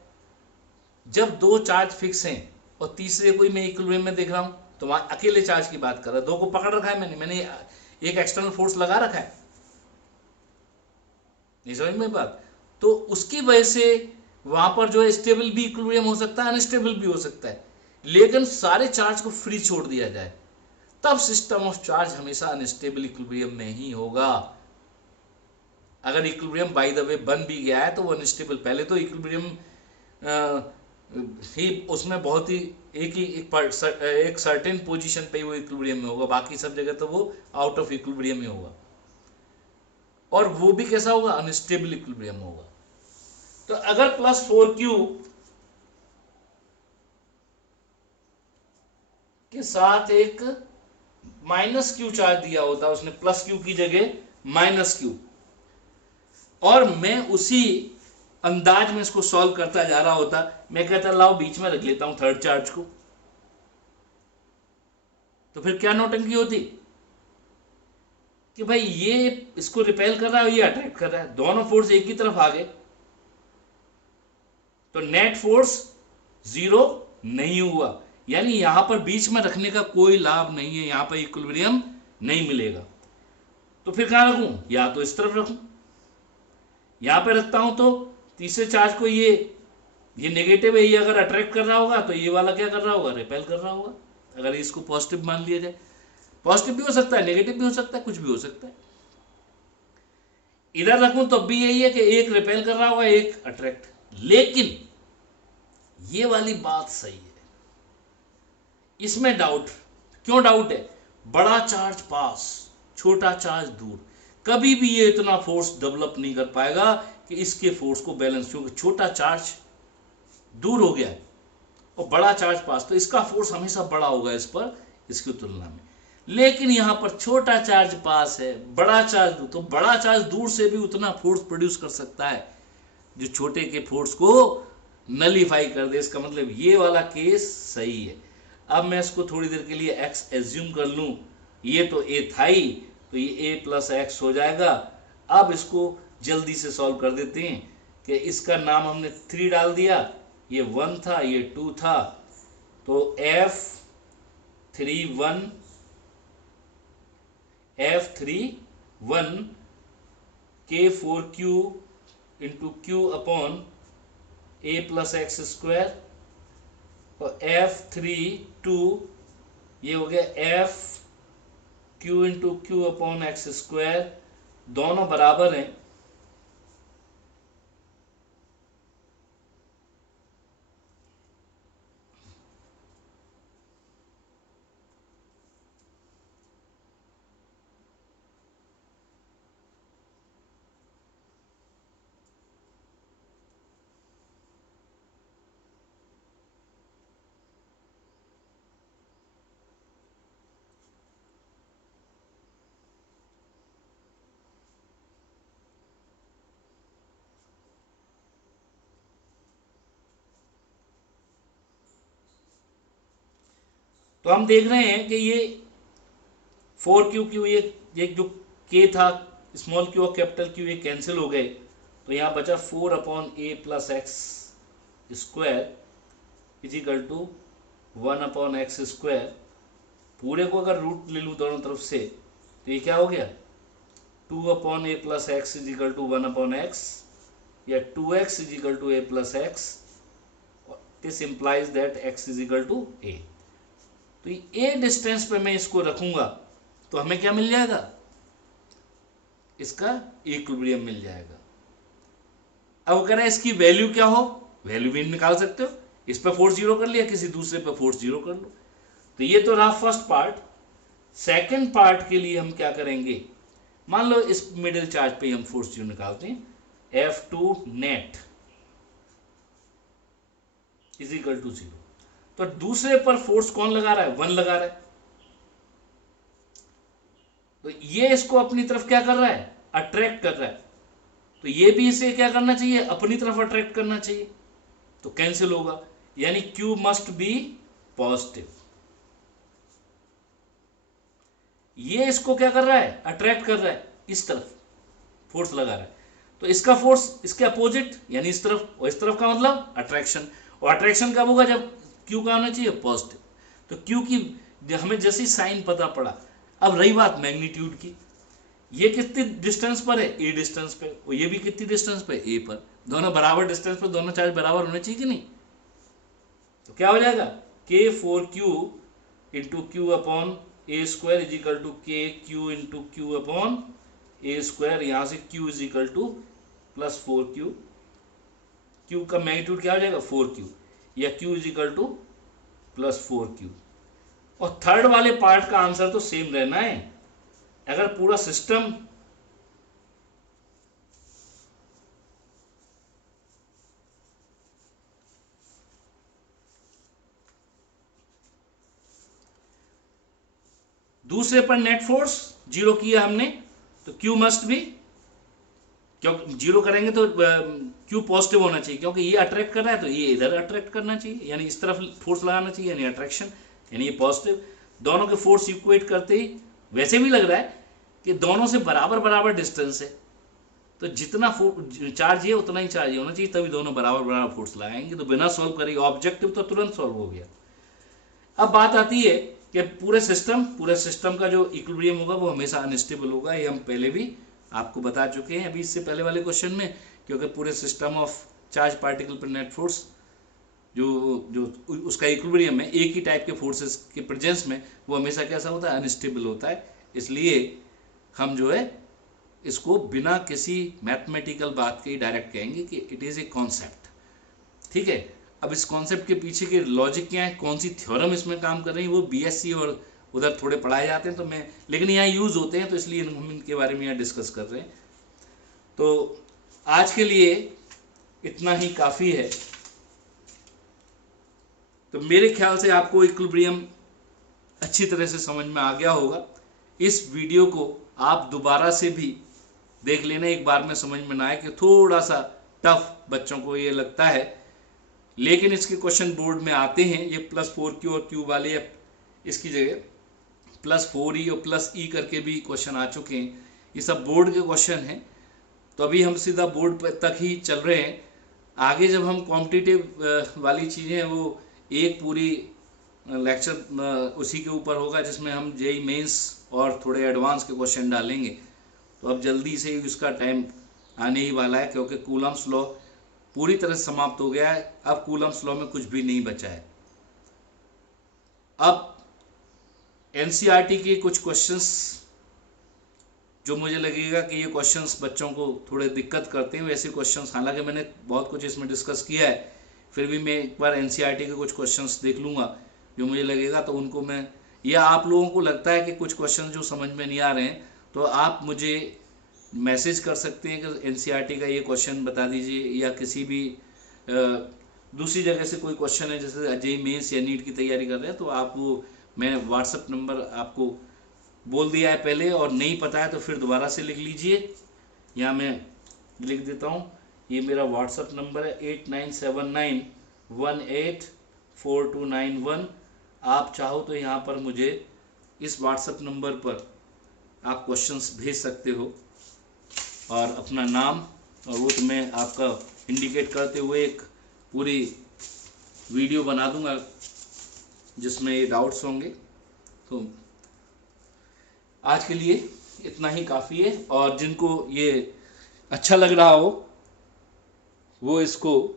जब दो चार्ज फिक्स हैं और तीसरे कोई मैं इक्विलिब्रियम में देख रहा हूं, तो वहां अकेले चार्ज की बात कर रहा है, दो को पकड़ रखा है मैंने एक एक्सटर्नल फोर्स लगा रखा है, नहीं समझ में बात। तो उसकी वजह से वहां पर जो है स्टेबल भी इक्विलिब्रियम हो सकता है, अनस्टेबल भी हो सकता है, लेकिन सारे चार्ज को फ्री छोड़ दिया जाए तब सिस्टम ऑफ चार्ज हमेशा अनस्टेबल इक्विलिब्रियम में ही होगा। अगर इक्विलिब्रियम बाय द वे बन भी गया है तो वो अनस्टेबल, पहले तो इक्विलिब्रियम ही उसमें बहुत ही एक सर्टेन पोजीशन पे वो इक्विलिब्रियम में होगा, बाकी सब जगह तो वो आउट ऑफ इक्विलिब्रियम में होगा, और वो भी कैसा होगा, अनस्टेबल इक्विलिब्रियम होगा। तो अगर +4q के साथ एक -q चार्ज दिया होता, उसने +q की जगह -q, और मैं उसी अंदाज में इसको सॉल्व करता जा रहा होता, मैं कहता लाओ बीच में रख लेता हूं थर्ड चार्ज को, तो फिर क्या नौटंकी होती कि भाई ये इसको रिपेल कर रहा है, ये अट्रैक्ट कर रहा है, दोनों फोर्स एक ही तरफ आ गए, तो नेट फोर्स 0 नहीं हुआ, यानी यहां पर बीच में रखने का कोई लाभ नहीं है, यहां पर इक्विलिब्रियम नहीं मिलेगा। तो फिर कहां रखूं, या तो इस तरफ रखूं, यहां पे रखता हूं तो तीसरे चार्ज को ये नेगेटिव है, ये अगर अट्रैक्ट कर रहा होगा तो ये वाला क्या कर रहा होगा, रिपेल कर रहा होगा। अगर इसको पॉजिटिव मान लिया जाए, पॉजिटिव भी हो सकता है, नेगेटिव भी हो सकता है, कुछ भी हो सकता है। इधर रखूं तब भी यही है कि एक रिपेल कर रहा होगा, एक अट्रैक्ट। लेकिन ये वाली बात सही है, इसमें डाउट, क्यों डाउट है, बड़ा चार्ज पास, छोटा चार्ज दूर, कभी भी ये इतना फोर्स डेवलप नहीं कर पाएगा कि इसके फोर्स को बैलेंस, क्योंकि छोटा चार्ज दूर हो गया है और बड़ा चार्ज पास, तो इसका फोर्स हमेशा बड़ा होगा इस पर, इसकी तुलना में। लेकिन यहां पर छोटा चार्ज पास है, बड़ा चार्ज दूर, तो बड़ा चार्ज दूर से भी उतना फोर्स प्रोड्यूस कर सकता है जो छोटे के फोर्स को नलीफाई कर दे, इसका मतलब ये वाला केस सही है। अब मैं इसको थोड़ी देर के लिए एक्स एज्यूम कर लूं, ये तो ए था ही, तो ये ए प्लस एक्स हो जाएगा। अब इसको जल्दी से सॉल्व कर देते हैं कि इसका नाम हमने 3 डाल दिया, ये 1 था, ये 2 था, तो F3 1 K4Q into Q upon A plus X square, और F3 2 ये हो गया F Q into Q upon X square, दोनों बराबर हैं। तो हम देख रहे हैं कि ये 4Q ये जो K था, स्मॉल क्यू और कैपिटल क्यू, ये कैंसिल हो गए, तो यहाँ बचा 4 upon A plus X square is equal to 1 upon X square. पूरे को अगर रूट ले लूँ दोनों तरफ से, तो ये क्या हो गया, 2 upon A plus x is equal to 1 upon x, या 2x is equal to a plus x. This implies that x is equal to a. तो ये डिस्टेंस पे मैं इसको रखूंगा तो हमें क्या मिल जाएगा, इसका इक्विलिब्रियम मिल जाएगा। अब अगर इसकी वैल्यू क्या हो, वैल्यू भी निकाल सकते हो, इस पे फोर्स 0 कर लिया, किसी दूसरे पे फोर्स 0 कर लो। तो ये तो रहा फर्स्ट पार्ट। सेकंड पार्ट के लिए हम क्या करेंगे, मान लो इस मिडिल चार्ज पे हम फोर्स 0 निकालते हैं, F2 net is equal to 0। तो दूसरे पर फोर्स कौन लगा रहा है, 1 लगा रहा है, तो ये इसको अपनी तरफ क्या कर रहा है, अट्रैक्ट कर रहा है, तो ये भी इसे क्या करना चाहिए, अपनी तरफ अट्रैक्ट करना चाहिए, तो कैंसिल होगा, यानी Q मस्ट बी पॉजिटिव। ये इसको क्या कर रहा है, अट्रैक्ट कर रहा है, इस तरफ फोर्स लगा रहा है, तो इसका फोर्स इसके अपोजिट यानी इस तरफ, और इस तरफ का मतलब अट्रैक्शन, और अट्रैक्शन कब होगा, जब Q का होना चाहिए पॉजिटिव। तो Q की हमें जैसी साइन पता पड़ा। अब रही बात मैग्नीट्यूड की, ये कितनी डिस्टेंस पर है, ए डिस्टेंस पे, और ये भी कितनी डिस्टेंस पे, ए पर, दोनों बराबर डिस्टेंस पर, दोनों चार्ज बराबर होने चाहिए कि नहीं। तो क्या हो जाएगा, K4Q into Q upon A square is equal to KQ into Q upon A square, यहां से Q is equal to plus 4Q, Q का मैग्नीट्यूड क्या हो जाएगा 4Q, या Q is equal to plus 4Q। और थर्ड वाले part का आंसर तो सेम रहना है। अगर पूरा सिस्टम दूसरे पर नेट फोर्स 0 किया हमने, तो Q मस्ट भी, क्योंकि 0 करेंगे तो Q पॉजिटिव होना चाहिए, क्योंकि ये अट्रैक्ट कर रहा है तो ये इधर अट्रैक्ट करना चाहिए, यानी इस तरफ फोर्स लगाना चाहिए, यानी अट्रैक्शन, यानी ये पॉजिटिव। दोनों के फोर्स इक्वेट करते ही वैसे भी लग रहा है कि दोनों से बराबर बराबर डिस्टेंस है, तो जितना चार्ज है उतना ही चार्ज होना चाहिए, तभी दोनों बराबर बराबर फोर्स लगाएंगे, तो बिना सॉल्व करेंगे ऑब्जेक्टिव तो तुरंत सॉल्व हो गया। अब बात आती है कि पूरे सिस्टम का जो इक्विलिब्रियम होगा वो हमेशा अनस्टेबल होगा, ये हम पहले भी आपको बता चुके हैं अभी इससे पहले वाले क्वेश्चन में, क्योंकि पूरे सिस्टम ऑफ चार्ज पार्टिकल पर नेट फोर्स जो जो उसका इक्विलिब्रियम है एक ही टाइप के फोर्सेस के प्रेजेंस में, वो हमेशा कैसा होता है, अनस्टेबल होता है। इसलिए हम जो है इसको बिना किसी मैथमेटिकल बात के डायरेक्ट कहेंगे कि इट इज़ ए कॉन्सेप्ट। ठीक है, अब इस कॉन्सेप्ट के पीछे के लॉजिक क्या है, कौन सी थ्योरम इसमें काम कर रही है, वो बीएससी और उधर थोड़े पढ़ाए जाते हैं, तो मैं लेकिन यहाँ यूज़ होते हैं, तो इसलिए हम इनके बारे में यहाँ डिस्कस कर रहे हैं। तो आज के लिए इतना ही काफ़ी है। तो मेरे ख्याल से आपको इक्विलिब्रियम अच्छी तरह से समझ में आ गया होगा। इस वीडियो को आप दोबारा से भी देख लेना, एक बार में समझ में ना आए कि थोड़ा सा टफ बच्चों को ये लगता है, लेकिन इसके क्वेश्चन बोर्ड में आते हैं, ये +4Q और Q वाले इसकी जगह +4E और +E करके भी क्वेश्चन आ चुके हैं। ये सब बोर्ड के क्वेश्चन हैं, तो अभी हम सीधा बोर्ड तक ही चल रहे हैं। आगे जब हम कॉम्पिटिटिव वाली चीज़ें हैं वो एक पूरी लेक्चर उसी के ऊपर होगा जिसमें हम जेई मेंस और थोड़े एडवांस के क्वेश्चन डालेंगे। तो अब जल्दी से इसका टाइम आने ही वाला है, क्योंकि कूलम्स लॉ पूरी तरह समाप्त हो गया है। अब कूलम्स लॉ में कुछ भी नहीं बचा है। अब एनसीईआरटी के कुछ क्वेश्चंस जो मुझे लगेगा कि ये क्वेश्चंस बच्चों को थोड़े दिक्कत करते हैं, वैसे क्वेश्चंस, हालांकि मैंने बहुत कुछ इसमें डिस्कस किया है, फिर भी मैं एक बार एनसीईआरटी के कुछ क्वेश्चंस देख लूँगा जो मुझे लगेगा, तो उनको मैं, या आप लोगों को लगता है कि कुछ क्वेश्चन जो समझ में नहीं आ रहे हैं तो आप मुझे मैसेज कर सकते हैं कि एनसीईआरटी का ये क्वेश्चन बता दीजिए, या किसी भी दूसरी जगह से कोई क्वेश्चन है, जैसे जेईई मेंस या नीट की तैयारी कर रहे हैं, तो आप वो, मैंने व्हाट्सएप नंबर आपको बोल दिया है पहले, और नहीं पता है तो फिर दोबारा से लिख लीजिए। यहाँ मैं लिख देता हूँ, ये मेरा व्हाट्सएप नंबर है 8979184291। आप चाहो तो यहाँ पर मुझे इस व्हाट्सएप नंबर पर आप क्वेश्चंस भेज सकते हो, और अपना नाम, और वो तो मैं आपका इंडिकेट करते हुए एक पूरी वीडियो बना दूंगा जिसमें ये डाउट्स होंगे। तो आज के लिए इतना ही काफ़ी है, और जिनको ये अच्छा लग रहा हो वो इसको